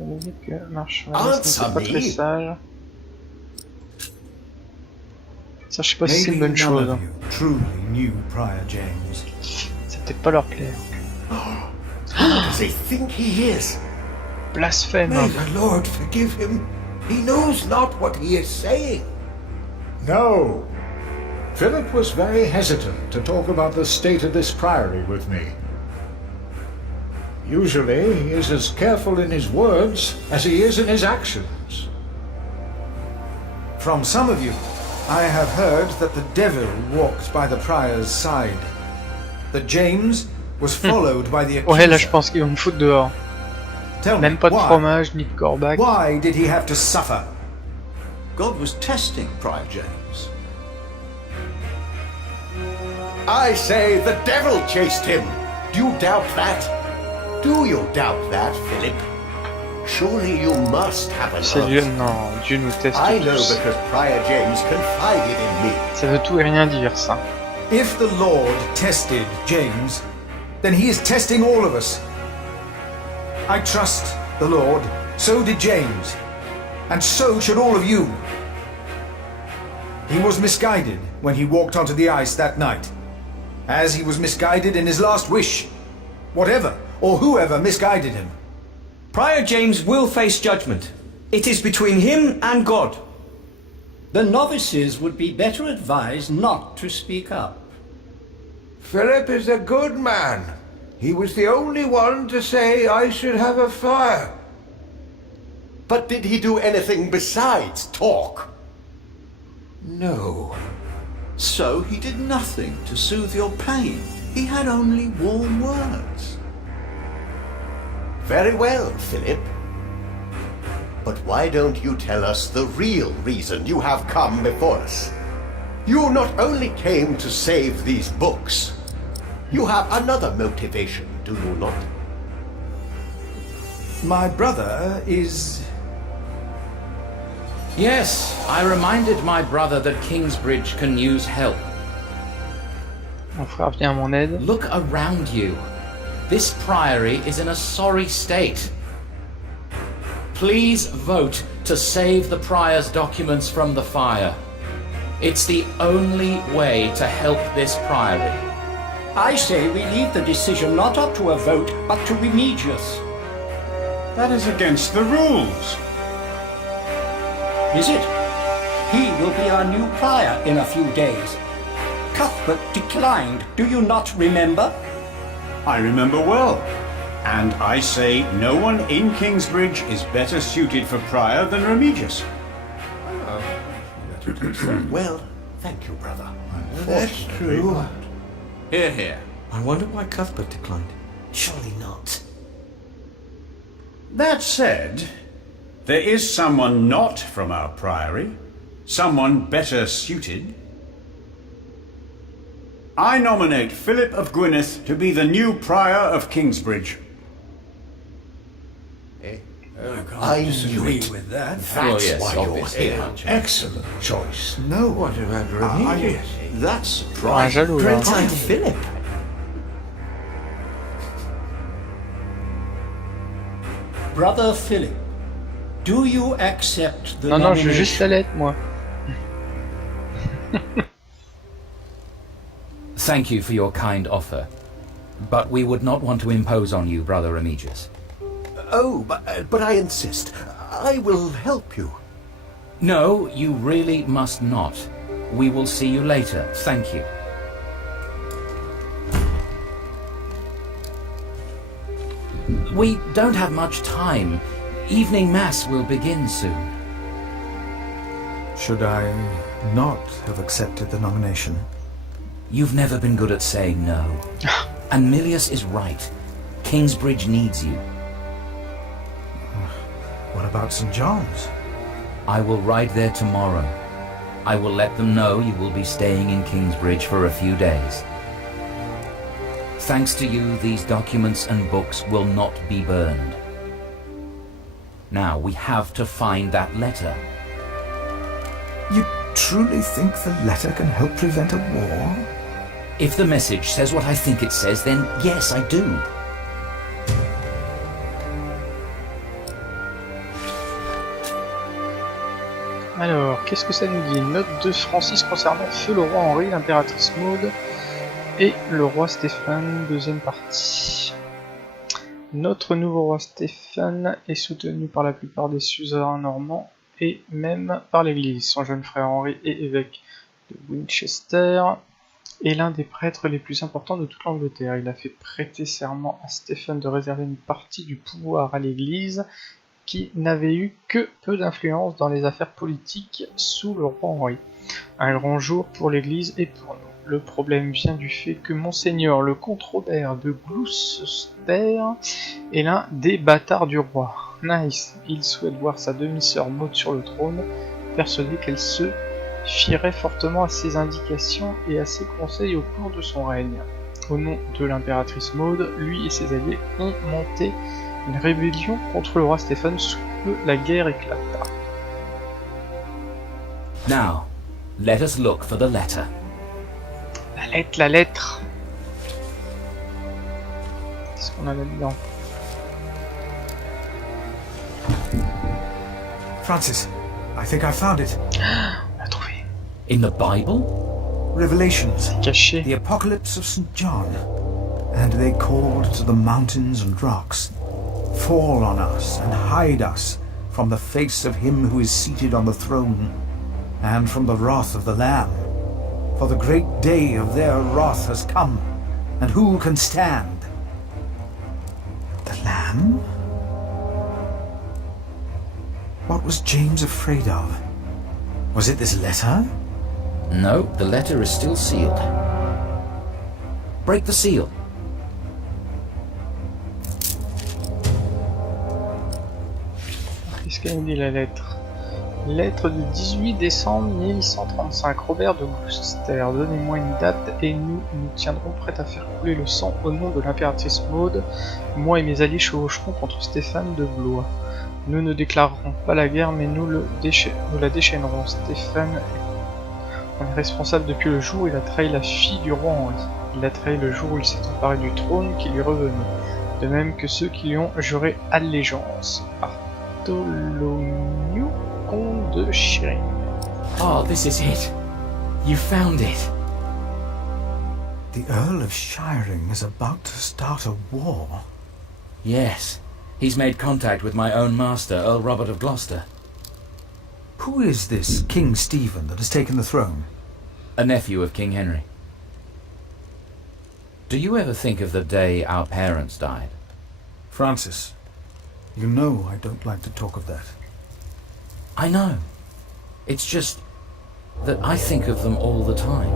Answer me. Ça, je sais pas si c'est une bonne chose. Truly knew Prior James. C'est peut-être pas leur clair. Who does he think he is? Blasphème. May the Lord forgive him. He knows not what he is saying. No. Philip was very hesitant to talk about the state of this priory with me. Usually, he is as careful in his words as he is in his actions. From some of you, I have heard that the devil walked by the prior's side. That James was followed by the accuser. Ouais, là je pense qu'ils vont me foutre dehors. Même pas de fromage ni de corbac. Why did he have to suffer? God was testing Prior James. I say the devil chased him. Do you doubt that? Do you doubt that, Philip? Surely you must have a C'est Dieu, non, Dieu nous teste I know tous. because Prior James confided in me. Ça veut tout et rien dire, ça. If the Lord tested James, then he is testing all of us. I trust the Lord, so did James, and so should all of you. He was misguided when he walked onto the ice that night, as he was misguided in his last wish, whatever or whoever misguided him. Prior James will face judgment. It is between him and God. The novices would be better advised not to speak up. Philip is a good man. He was the only one to say I should have a fire. But did he do anything besides talk? No. So he did nothing to soothe your pain. He had only warm words. Very well, Philip. But why don't you tell us the real reason you have come before us? You not only came to save these books, you have another motivation, do you not? My brother is... Yes, I reminded my brother that Kingsbridge can use help. Mon frère vient à mon aide. Look around you. This priory is in a sorry state. Please vote to save the prior's documents from the fire. It's the only way to help this priory. I say we leave the decision not up to a vote, but to Remigius. That is against the rules. Is it? He will be our new prior in a few days. Cuthbert declined, do you not remember? I remember well. And I say no one in Kingsbridge is better suited for prior than Remigius. Well, thank you, brother. That's true. Hear, hear. I wonder why Cuthbert declined. Surely not. That said, there is someone not from our priory, someone better suited. I nominate Philip of Gwynedd to be the new prior of Kingsbridge. I knew it. with that. That's why you're here. Excellent choice. No, what about Remedius? That's Ah, jaloux, là. Grandtime Philip. Brother Philip, do you accept the Non, non, je veux nomination? juste la lettre, moi. Thank you for your kind offer, but we would not want to impose on you, Brother Remedius. Oh, but I insist. I will help you. No, you really must not. We will see you later. Thank you. We don't have much time. Evening Mass will begin soon. Should I not have accepted the nomination? You've never been good at saying no. And Milius is right. Kingsbridge needs you. What about St. John's? I will ride there tomorrow. I will let them know you will be staying in Kingsbridge for a few days. Thanks to you, these documents and books will not be burned. Now, we have to find that letter. You truly think the letter can help prevent a war? If the message says what I think it says, then yes, I do. Alors, qu'est-ce que ça nous dit? Note de Francis concernant Feu le roi Henri, l'impératrice Maude et le roi Stéphane, deuxième partie. Notre nouveau roi Stéphane est soutenu par la plupart des suzerains normands et même par l'Église. Son jeune frère Henri est évêque de Winchester et l'un des prêtres les plus importants de toute l'Angleterre. Il a fait prêter serment à Stéphane de réserver une partie du pouvoir à l'Église qui n'avait eu que peu d'influence dans les affaires politiques sous le roi Henri. Un grand jour pour l'Église et pour nous. Le problème vient du fait que Monseigneur le comte Robert de Gloucester est l'un des bâtards du roi. Nice. Il souhaite voir sa demi-sœur Maud sur le trône, persuadé qu'elle se fierait fortement à ses indications et à ses conseils au cours de son règne. Au nom de l'impératrice Maud, lui et ses alliés ont monté une rébellion contre le roi Stéphane sous peu la guerre éclata. Now, let us look for the letter. La lettre. Qu'est-ce qu'on a là-dedans? Francis, I think I found it. On l'a trouvé. In the Bible? Revelations. Caché. The Apocalypse of St. John. And they called to the mountains and rocks. Fall on us and hide us from the face of him who is seated on the throne, and from the wrath of the Lamb. For the great day of their wrath has come, and who can stand? The Lamb? What was James afraid of? Was it this letter? No, the letter is still sealed. Break the seal. Qu'est-ce qu'elle dit la lettre? Lettre du 18 décembre 1135. Robert de Gloucester, donnez-moi une date et nous nous tiendrons prêts à faire couler le sang au nom de l'impératrice Maud. Moi et mes alliés chevaucherons contre Stéphane de Blois. Nous ne déclarerons pas la guerre, mais nous la déchaînerons. Stéphane est responsable depuis le jour où il a trahi la fille du roi Henri. Il l'a trahi le jour où il s'est emparé du trône qui lui revenait, de même que ceux qui lui ont juré allégeance. Bartholomew, comte de Chiring. Oh, this is it. You found it. The Earl of Shiring is about to start a war. Yes. He's made contact with my own master, Earl Robert of Gloucester. Who is this King Stephen that has taken the throne? A nephew of King Henry. Do you ever think of the day our parents died? Francis, you know I don't like to talk of that. I know. It's just that I think of them all the time.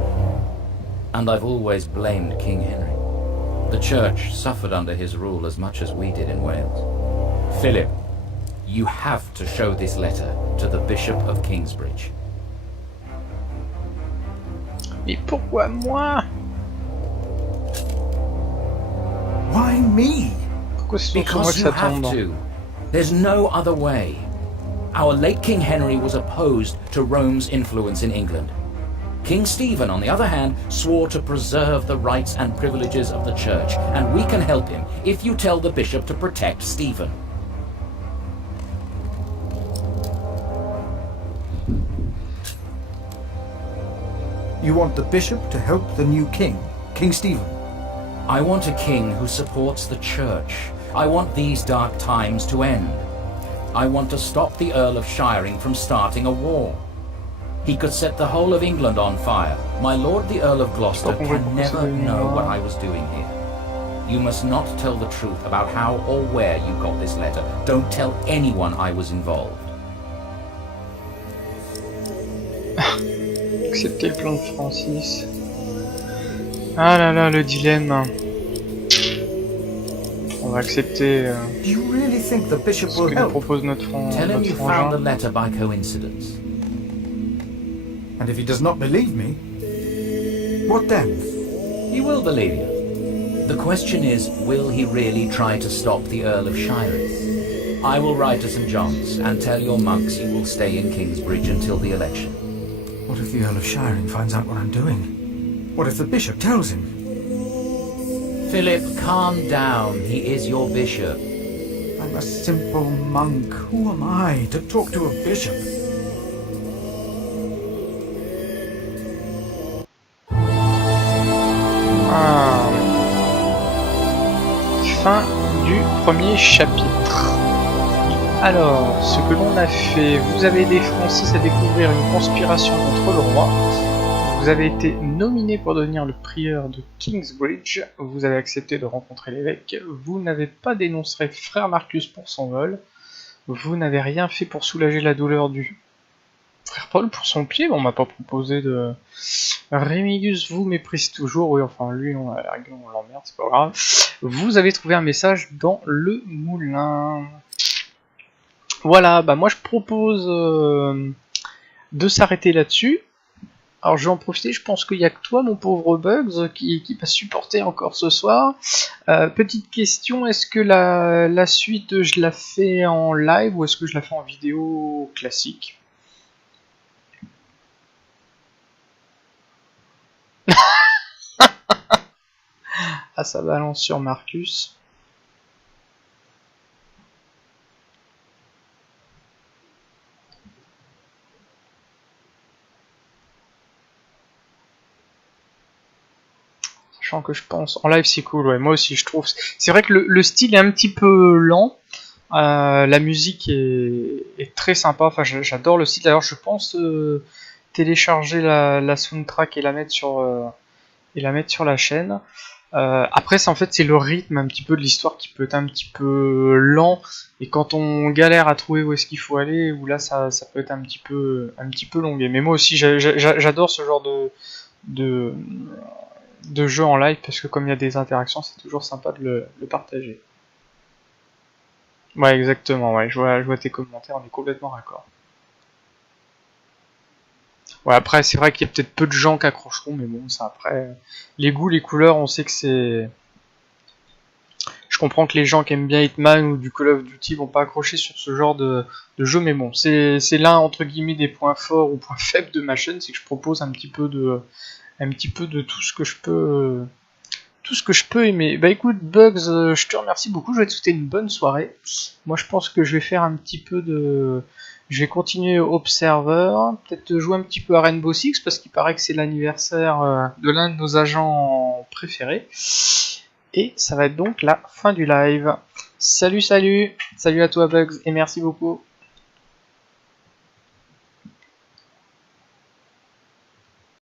And I've always blamed King Henry. The Church suffered under his rule as much as we did in Wales. Philip, you have to show this letter to the Bishop of Kingsbridge. Mais pourquoi moi? Why me? Pourquoi c'est sur moi que ça tombe? There's no other way. Our late King Henry was opposed to Rome's influence in England. King Stephen, on the other hand, swore to preserve the rights and privileges of the church, and we can help him if you tell the bishop to protect Stephen. You want the bishop to help the new king, King Stephen? I want a king who supports the church. I want these dark times to end. I want to stop the Earl of Shiring from starting a war. He could set the whole of England on fire. My lord the Earl of Gloucester can never know what I was doing here. You must not tell the truth about how or where you got this letter. Don't tell anyone I was involved. Accepter le plan de Francis. Ah là là, le dilemme. On va accepter Do you really think the bishop ce will que nous help? propose notre Tell him you found the frangin. letter by coincidence. And if he does not believe me, what then? He will believe you. The question is, will he really try to stop the Earl of Shiring? I will write to St. John's and tell your monks you will stay in Kingsbridge until the election. What if the Earl of Shiring finds out what I'm doing? What if the bishop tells him? Philip, calm down. He is your bishop. I'm a simple monk. Who am I to talk to a bishop? Ah. Fin du premier chapitre. Alors, ce que l'on a fait, vous avez aidé Francis à découvrir une conspiration contre le roi. Vous avez été nominé pour devenir le prieur de Kingsbridge. Vous avez accepté de rencontrer l'évêque. Vous n'avez pas dénoncé frère Marcus pour son vol. Vous n'avez rien fait pour soulager la douleur du frère Paul pour son pied. Bon, on m'a pas proposé de... Rémigus vous méprise toujours. Oui, enfin, lui, on l'emmerde, c'est pas grave. Vous avez trouvé un message dans le moulin. Voilà, bah moi je propose de s'arrêter là-dessus. Alors je vais en profiter, je pense qu'il n'y a que toi mon pauvre Bugs qui va supporter encore ce soir. Petite question, est-ce que la suite je la fais en live ou est-ce que je la fais en vidéo classique? Ah ça balance sur Marcus. Que je pense en live c'est cool, ouais, moi aussi je trouve. C'est vrai que le style est un petit peu lent, la musique est très sympa, enfin j'adore le style. D'ailleurs je pense télécharger la soundtrack et la mettre sur la chaîne. Après en fait c'est le rythme un petit peu de l'histoire qui peut être un petit peu lent, et quand on galère à trouver où est-ce qu'il faut aller, ou là ça peut être un petit peu longué. Mais moi aussi j'adore ce genre de jeu en live, parce que comme il y a des interactions, c'est toujours sympa de le partager. Ouais, exactement, ouais, je vois tes commentaires, on est complètement raccord. Ouais, après, c'est vrai qu'il y a peut-être peu de gens qui accrocheront, mais bon, ça après... Les goûts, les couleurs, on sait que c'est... Je comprends que les gens qui aiment bien Hitman ou du Call of Duty vont pas accrocher sur ce genre de jeu, mais bon, c'est l'un, entre guillemets, des points forts ou points faibles de ma chaîne, c'est que je propose un petit peu de tout ce que je peux aimer. Bah écoute Bugs, je te remercie beaucoup, je vais te souhaiter une bonne soirée. Moi je pense que je vais faire un petit peu de... Je vais continuer Observer, peut-être jouer un petit peu à Rainbow Six, parce qu'il paraît que c'est l'anniversaire de l'un de nos agents préférés. Et ça va être donc la fin du live. Salut à toi Bugs, et merci beaucoup.